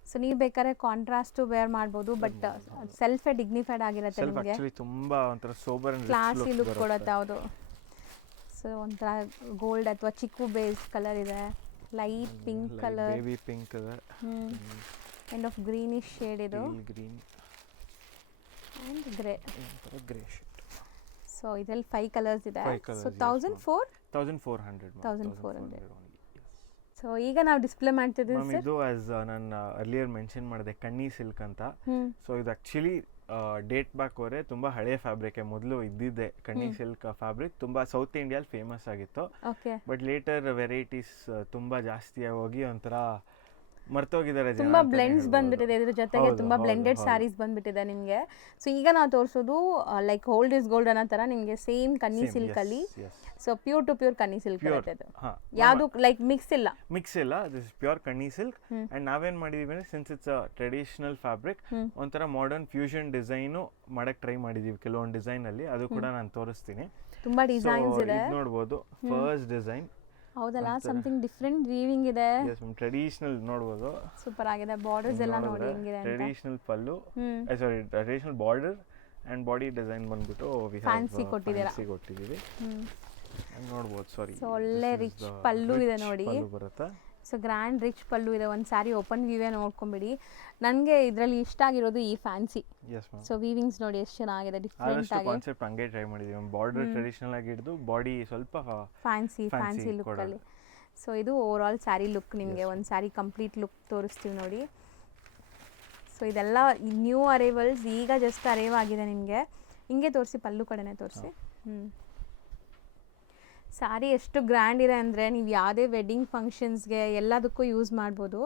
ಸೊ ನೀವು ಬೇಕಾದ್ರೆ ಕಾಂಟ್ರಾಸ್ಟು ವೇರ್ ಮಾಡ್ಬೋದು, ಬಟ್ ಸೆಲ್ಫೇ ಡಿಗ್ನಿಫೈಡ್ ಆಗಿರುತ್ತೆ ನಿಮಗೆ. ತುಂಬ ಒಂಥರ ಸೋಬರ್ ಅಂಡ್ ಕ್ಲಾಸಿ ಲುಕ್ ಕೊಡುತ್ತೆ. ಹೌದು. ಸೊ ಒಂಥರ ಗೋಲ್ಡ್ ಅಥವಾ ಚಿಕ್ಕು ಬೇಸ್ ಕಲರ್ ಇದೆ, light pink colour, baby pink ಇದೆ, ಕೈಂಡ್ ಆಫ್ ಗ್ರೀನಿಶ್ ಶೇಡ್ ಇದು, green and grey shade. So ಇದರಲ್ಲಿ 5 ಕಲರ್ಸ್ ಇದೆ. ಸೊ 1400. ಸೊ ಈಗ ನಾವು ಡಿಸ್ಪ್ಲೇ ಮಾಡ್ತಿದ್ದೀವಿ ಸರ್. ಇದು ಆಸ್ ನಾನು ಅರ್ಲಿಯರ್ ಮೆನ್ಷನ್ ಮಾಡಿದೆ ಕಣ್ಣಿ ಸಿಲ್ಕ್ ಅಂತ. ಸೊ ಇದು ಆ್ಯಕ್ಚುಲಿ ಡೇಟ್ ಬ್ಯಾಕ್ ಅವರೇ ತುಂಬ ಹಳೆ ಫ್ಯಾಬ್ರಿಕ್. ಮೊದಲು ಇದ್ದಿದ್ದೆ ಕಣ್ಣಿ ಸಿಲ್ಕ್ ಫ್ಯಾಬ್ರಿಕ್, ತುಂಬ ಸೌತ್ ಇಂಡಿಯಲ್ಲಿ ಫೇಮಸ್ ಆಗಿತ್ತು. ಬಟ್ ಲೇಟರ್ ವೆರೈಟೀಸ್ ತುಂಬ ಜಾಸ್ತಿ ಹೋಗಿ ಒಂಥರ ಮರ್ತೋಗಿದ್ದಾರೆ. ತುಂಬಾ ಬ್ಲೆಂಡ್ಸ್ ಬಂದ್ಬಿಟ್ಟಿದೆ ಇದ್ರ ಜೊತೆಗೆ, ತುಂಬಾ ಬ್ಲೆಂಡೆಡ್ ಸ್ಯಾರೀಸ್ ಬಂದ್ಬಿಟ್ಟಿದೆ ನಿಮಗೆ. ಸೊ ಈಗ ನಾವು ತೋರಿಸೋದು ಲೈಕ್ ಓಲ್ಡ್ ಇಸ್ ಗೋಲ್ಡ್ ಅನ್ನೋ ಥರ ನಿಮಗೆ ಸೇಮ್ ಕನ್ನಿ ಸಿಲ್ಕ್ ಅಲ್ಲಿ. So pure to pure Kanni silk ಇರುತ್ತೆ ಇದು. ಯಾವುದು ಲೈಕ್ ಮಿಕ್ಸ್ ಇಲ್ಲ, this pure Kanni silk. And ನಾವೇನ್ ಮಾಡಿದೀವಿ ಅಂದ್ರೆ, since it's a traditional fabric, ಒಂಥರ ಮಾಡರ್ನ್ ಫ್ಯೂಷನ್ ಡಿಸೈನು ಮಾಡಕ್ ಟ್ರೈ ಮಾಡಿದೀವಿ ಕೆಲವೊಂದು ಡಿಸೈನ್ ಅಲ್ಲಿ. ಅದು ಕೂಡ ನಾನು ತೋರಿಸ್ತೀನಿ. ತುಂಬಾ ಡಿಸೈನ್ಸ್ ಇದೆ, ನೋಡ್ಬೋದು. ಫಸ್ಟ್ ಡಿಸೈನ್ ಹೌದಲ್ಲ, ಸಮಥಿಂಗ್ ಡಿಫರೆಂಟ್ ವೀವಿಂಗ್ ಇದೆ. ಟ್ರೆಡಿಷನಲ್ ನೋಡ್ಬೋದು, ಸೂಪರ್ ಆಗಿದೆ. ಬಾರ್ಡರ್ಸ್ ಎಲ್ಲ ನೋಡಿ ಹೆಂಗಿದೆ ಅಂತ. Traditional pallu, sorry traditional border and body design ಬಂದ್ಬಿಟ್ಟು ಫ್ಯಾನ್ಸಿ ಕೊಟ್ಟಿದ್ದೀವಿ. ನೋಡ್ಬೋದು. ಸಾರಿ, ಸೊ ಒಳ್ಳೆ ರಿಚ್ ಪಲ್ಲು ಇದೆ ನೋಡಿ, ಬರುತ್ತೆ. ಸೊ ಗ್ರ್ಯಾಂಡ್ ರಿಚ್ ಪಲ್ಲು ಇದೆ. ಒಂದು ಸ್ಯಾರಿ ಓಪನ್ ವ್ಯೂವೇ ನೋಡ್ಕೊಂಬಿಡಿ. ನನಗೆ ಇದರಲ್ಲಿ ಇಷ್ಟ ಆಗಿರೋದು ಈ ಫ್ಯಾನ್ಸಿ. ಸೊ ವೀವಿಂಗ್ಸ್ ನೋಡಿ ಎಷ್ಟು ಚೆನ್ನಾಗಿದೆ, ಡಿಫ್ರೆಂಟ್ ಆಗಿ ಕಾನ್ಸೆಪ್ಟ್ ಹಂಗೆ ಟ್ರೈ ಮಾಡಿದೀವಿ. ಬಾರ್ಡರ್ ಟ್ರೆಡಿಷನಲ್ ಆಗಿ ಹಿಡಿದು ಬಾಡಿ ಸ್ವಲ್ಪ ಫ್ಯಾನ್ಸಿ ಲುಕ್ ಅಲ್ಲಿ. ಸೊ ಇದು ಓವರ್ ಆಲ್ ಸ್ಯಾರಿ ಲುಕ್. ನಿಮಗೆ ಒಂದು ಸ್ಯಾರಿ ಕಂಪ್ಲೀಟ್ ಲುಕ್ ತೋರಿಸ್ತೀವಿ ನೋಡಿ. ಸೊ ಇದೆಲ್ಲ ನ್ಯೂ ಅರೈವಲ್ಸ್, ಈಗ ಜಸ್ಟ್ ಅರೈವ್ ಆಗಿದೆ ನಿಮಗೆ. ಹಿಂಗೆ ತೋರಿಸಿ, ಪಲ್ಲು ಕಡೆನೇ ತೋರಿಸಿ. ಸ್ಯಾರಿ ಎಷ್ಟು ಗ್ರ್ಯಾಂಡ್ ಇದೆ ಅಂದರೆ ನೀವು ಯಾವುದೇ ವೆಡ್ಡಿಂಗ್ ಫಂಕ್ಷನ್ಸ್ಗೆ ಎಲ್ಲದಕ್ಕೂ ಯೂಸ್ ಮಾಡ್ಬೋದು.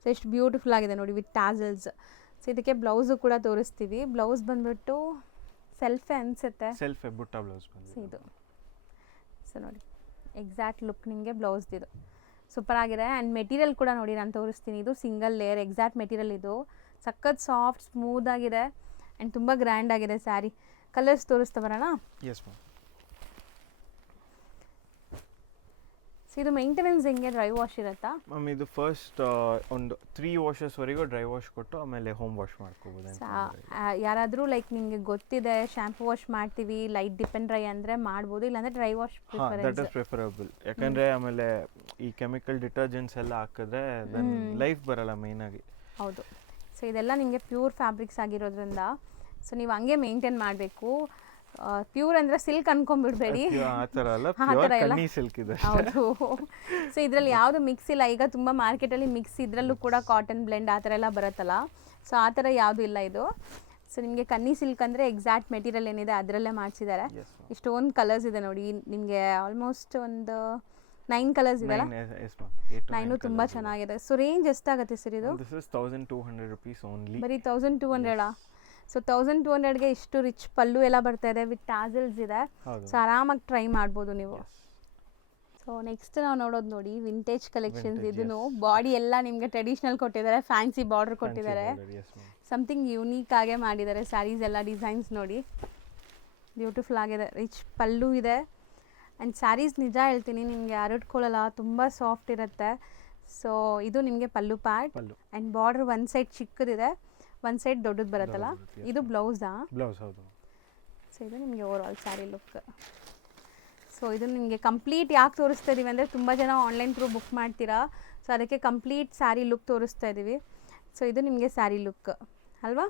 ಸೊ ಎಷ್ಟು ಬ್ಯೂಟಿಫುಲ್ ಆಗಿದೆ ನೋಡಿ, ವಿತ್ ಟಾಸಲ್ಸ್. ಸೊ ಇದಕ್ಕೆ ಬ್ಲೌಸು ಕೂಡ ತೋರಿಸ್ತೀವಿ. ಬ್ಲೌಸ್ ಬಂದ್ಬಿಟ್ಟು ಸೆಲ್ಫೇ ಅನಿಸುತ್ತೆ, ಸೆಲ್ಫೇ ಬುಟ್ಟ ಬ್ಲೌಸ್ ಇದು. ಸೊ ನೋಡಿ ಎಕ್ಸಾಕ್ಟ್ ಲುಕ್ ನಿಮಗೆ ಬ್ಲೌಸ್ದಿದು ಸೂಪರ್ ಆಗಿದೆ. ಆ್ಯಂಡ್ ಮೆಟೀರಿಯಲ್ ಕೂಡ ನೋಡಿ ನಾನು ತೋರಿಸ್ತೀನಿ. ಇದು ಸಿಂಗಲ್ ಲೇಯರ್ ಎಕ್ಸಾಕ್ಟ್ ಮೆಟೀರಿಯಲ್. ಇದು ಸಖತ್ ಸಾಫ್ಟ್ ಸ್ಮೂತ್ ಆಗಿದೆ. ಆ್ಯಂಡ್ ತುಂಬ ಗ್ರ್ಯಾಂಡ್ ಆಗಿದೆ ಸ್ಯಾರಿ. ಕಲರ್ಸ್ ತೋರಿಸ್ತಾ ಬರೋಣ. Yes ma'am. ಸೊ ಇದು ಮೇಂಟೆನೆನ್ಸ್ ಹೆಂಗೆ, ಡ್ರೈ ವಾಶ್ ಇರುತ್ತಾ ಮ್ಯಾಮ್? ಇದು ಫಸ್ಟ್ ಒಂದು 3 ವಾಷಸ್ವರೆಗೂ ಡ್ರೈ ವಾಶ್ ಕೊಟ್ಟು ಆಮೇಲೆ ಹೋಮ್ ವಾಶ್ ಮಾಡ್ಕೋಬೋದು. ಯಾರಾದರೂ ಲೈಕ್ ನಿಮಗೆ ಗೊತ್ತಿದೆ ಶಾಂಪೂ ವಾಶ್ ಮಾಡ್ತೀವಿ ಲೈಟ್ ಡಿಪೆಂಡ್ ಡ್ರೈ ಅಂದರೆ ಮಾಡ್ಬೋದು, ಇಲ್ಲಾಂದರೆ dry wash that is preferable. ಯಾಕಂದರೆ ಆಮೇಲೆ ಈ ಕೆಮಿಕಲ್ ಡಿಟರ್ಜೆಂಟ್ಸ್ ಎಲ್ಲ ಹಾಕಿದ್ರೆ ಲೈಫ್ ಬರಲ್ಲ ಮೇಯ್ನಾಗಿ. ಹೌದು. ಸೊ ಇದೆಲ್ಲ ನಿಮಗೆ ಪ್ಯೂರ್ ಫ್ಯಾಬ್ರಿಕ್ಸ್ ಆಗಿರೋದ್ರಿಂದ ಸೊ ನೀವು ಹಂಗೆ ಮೇಂಟೈನ್ ಮಾಡಬೇಕು. ಪ್ಯೂರ್ ಅಂದರೆ ಸಿಲ್ಕ್ ಅನ್ಕೊಂಡ್ಬಿಡ್ಬೇಡಿ, ಆ ಥರ ಅಲ್ಲ, ಕಣ್ಣಿ ಸಿಲ್ಕ್ ಇದೆ. ಹೌದು. ಸೊ ಇದರಲ್ಲಿ ಯಾವುದು ಮಿಕ್ಸ್ ಇಲ್ಲ. ಈಗ ತುಂಬ ಮಾರ್ಕೆಟಲ್ಲಿ ಮಿಕ್ಸ್ ಇದರಲ್ಲೂ ಕೂಡ ಕಾಟನ್ ಬ್ಲೆಂಡ್ ಆ ಥರ ಎಲ್ಲ ಬರುತ್ತಲ್ಲ, ಸೊ ಆ ಥರ ಯಾವುದೂ ಇಲ್ಲ ಇದು. ಸೊ ನಿಮಗೆ ಕನ್ನಿ ಸಿಲ್ಕ್ ಅಂದರೆ ಎಕ್ಸಾಕ್ಟ್ ಮೆಟೀರಿಯಲ್ ಏನಿದೆ ಅದರಲ್ಲೇ ಮಾಡಿಸಿದ್ದಾರೆ. ಇಷ್ಟೊಂದು ಕಲರ್ಸ್ ಇದೆ ನೋಡಿ, ನಿಮಗೆ ಆಲ್ಮೋಸ್ಟ್ ಒಂದು 9 ಕಲರ್ಸ್ ಇದೆಲ್ಲ. 9 ತುಂಬ ಚೆನ್ನಾಗಿದೆ. ಸೊ ರೇಂಜ್ ಎಷ್ಟಾಗುತ್ತೆ ಸರ್ ಇದು? This is 1200 rupees only. ಬರೀ 1200. ಸೊ 1200ಗೆ ಇಷ್ಟು ರಿಚ್ ಪಲ್ಲು ಎಲ್ಲ ಬರ್ತಾ ಇದೆ, ವಿತ್ ಟಾಸಲ್ಸ್ ಇದೆ. ಸೊ ಆರಾಮಾಗಿ ಟ್ರೈ ಮಾಡ್ಬೋದು ನೀವು. ಸೊ ನೆಕ್ಸ್ಟ್ ನಾವು ನೋಡೋದು ನೋಡಿ ವಿಂಟೇಜ್ ಕಲೆಕ್ಷನ್ಸ್. ಇದನ್ನು ಬಾಡಿ ಎಲ್ಲ ನಿಮಗೆ ಟ್ರೆಡಿಷ್ನಲ್ ಕೊಟ್ಟಿದ್ದಾರೆ, ಫ್ಯಾನ್ಸಿ ಬಾರ್ಡರ್ ಕೊಟ್ಟಿದ್ದಾರೆ, ಸಮಥಿಂಗ್ ಯೂನಿಕ್ ಆಗೇ ಮಾಡಿದ್ದಾರೆ. ಸ್ಯಾರೀಸ್ ಎಲ್ಲ ಡಿಸೈನ್ಸ್ ನೋಡಿ ಬ್ಯೂಟಿಫುಲ್ ಆಗಿದೆ. ರಿಚ್ ಪಲ್ಲು ಇದೆ ಆ್ಯಂಡ್ ಸ್ಯಾರೀಸ್ ನಿಜ ಹೇಳ್ತೀನಿ ನಿಮಗೆ ಹರಡ್ಕೊಳ್ಳಲ್ಲ, ತುಂಬ ಸಾಫ್ಟ್ ಇರುತ್ತೆ. ಸೊ ಇದು ನಿಮಗೆ ಪಲ್ಲು ಪಾರ್ಟ್ ಆ್ಯಂಡ್ ಬಾರ್ಡರ್ ಒಂದು ಸೈಡ್ ಚಿಕ್ಕದಿದೆ, ಒಂದು ಸೈಡ್ ದೊಡ್ಡದು ಬರುತ್ತಲ್ಲ. ಇದು ಬ್ಲೌಸಾ? ಬ್ಲೌಸ್, ಹೌದು. ಸೊ ಇದು ನಿಮಗೆ over all sari look. So ಇದು ನಿಮಗೆ ಕಂಪ್ಲೀಟ್ ಯಾಕೆ ತೋರಿಸ್ತಾ ಇದ್ದೀವಿ ಅಂದರೆ ತುಂಬ ಜನ ಆನ್ಲೈನ್ ಥ್ರೂ ಬುಕ್ ಮಾಡ್ತೀರಾ, ಸೊ ಅದಕ್ಕೆ ಕಂಪ್ಲೀಟ್ ಸ್ಯಾರಿ ಲುಕ್ ತೋರಿಸ್ತಾ ಇದ್ದೀವಿ. ಸೊ ಇದು ನಿಮಗೆ ಸ್ಯಾರಿ ಲುಕ್ ಅಲ್ವಾ?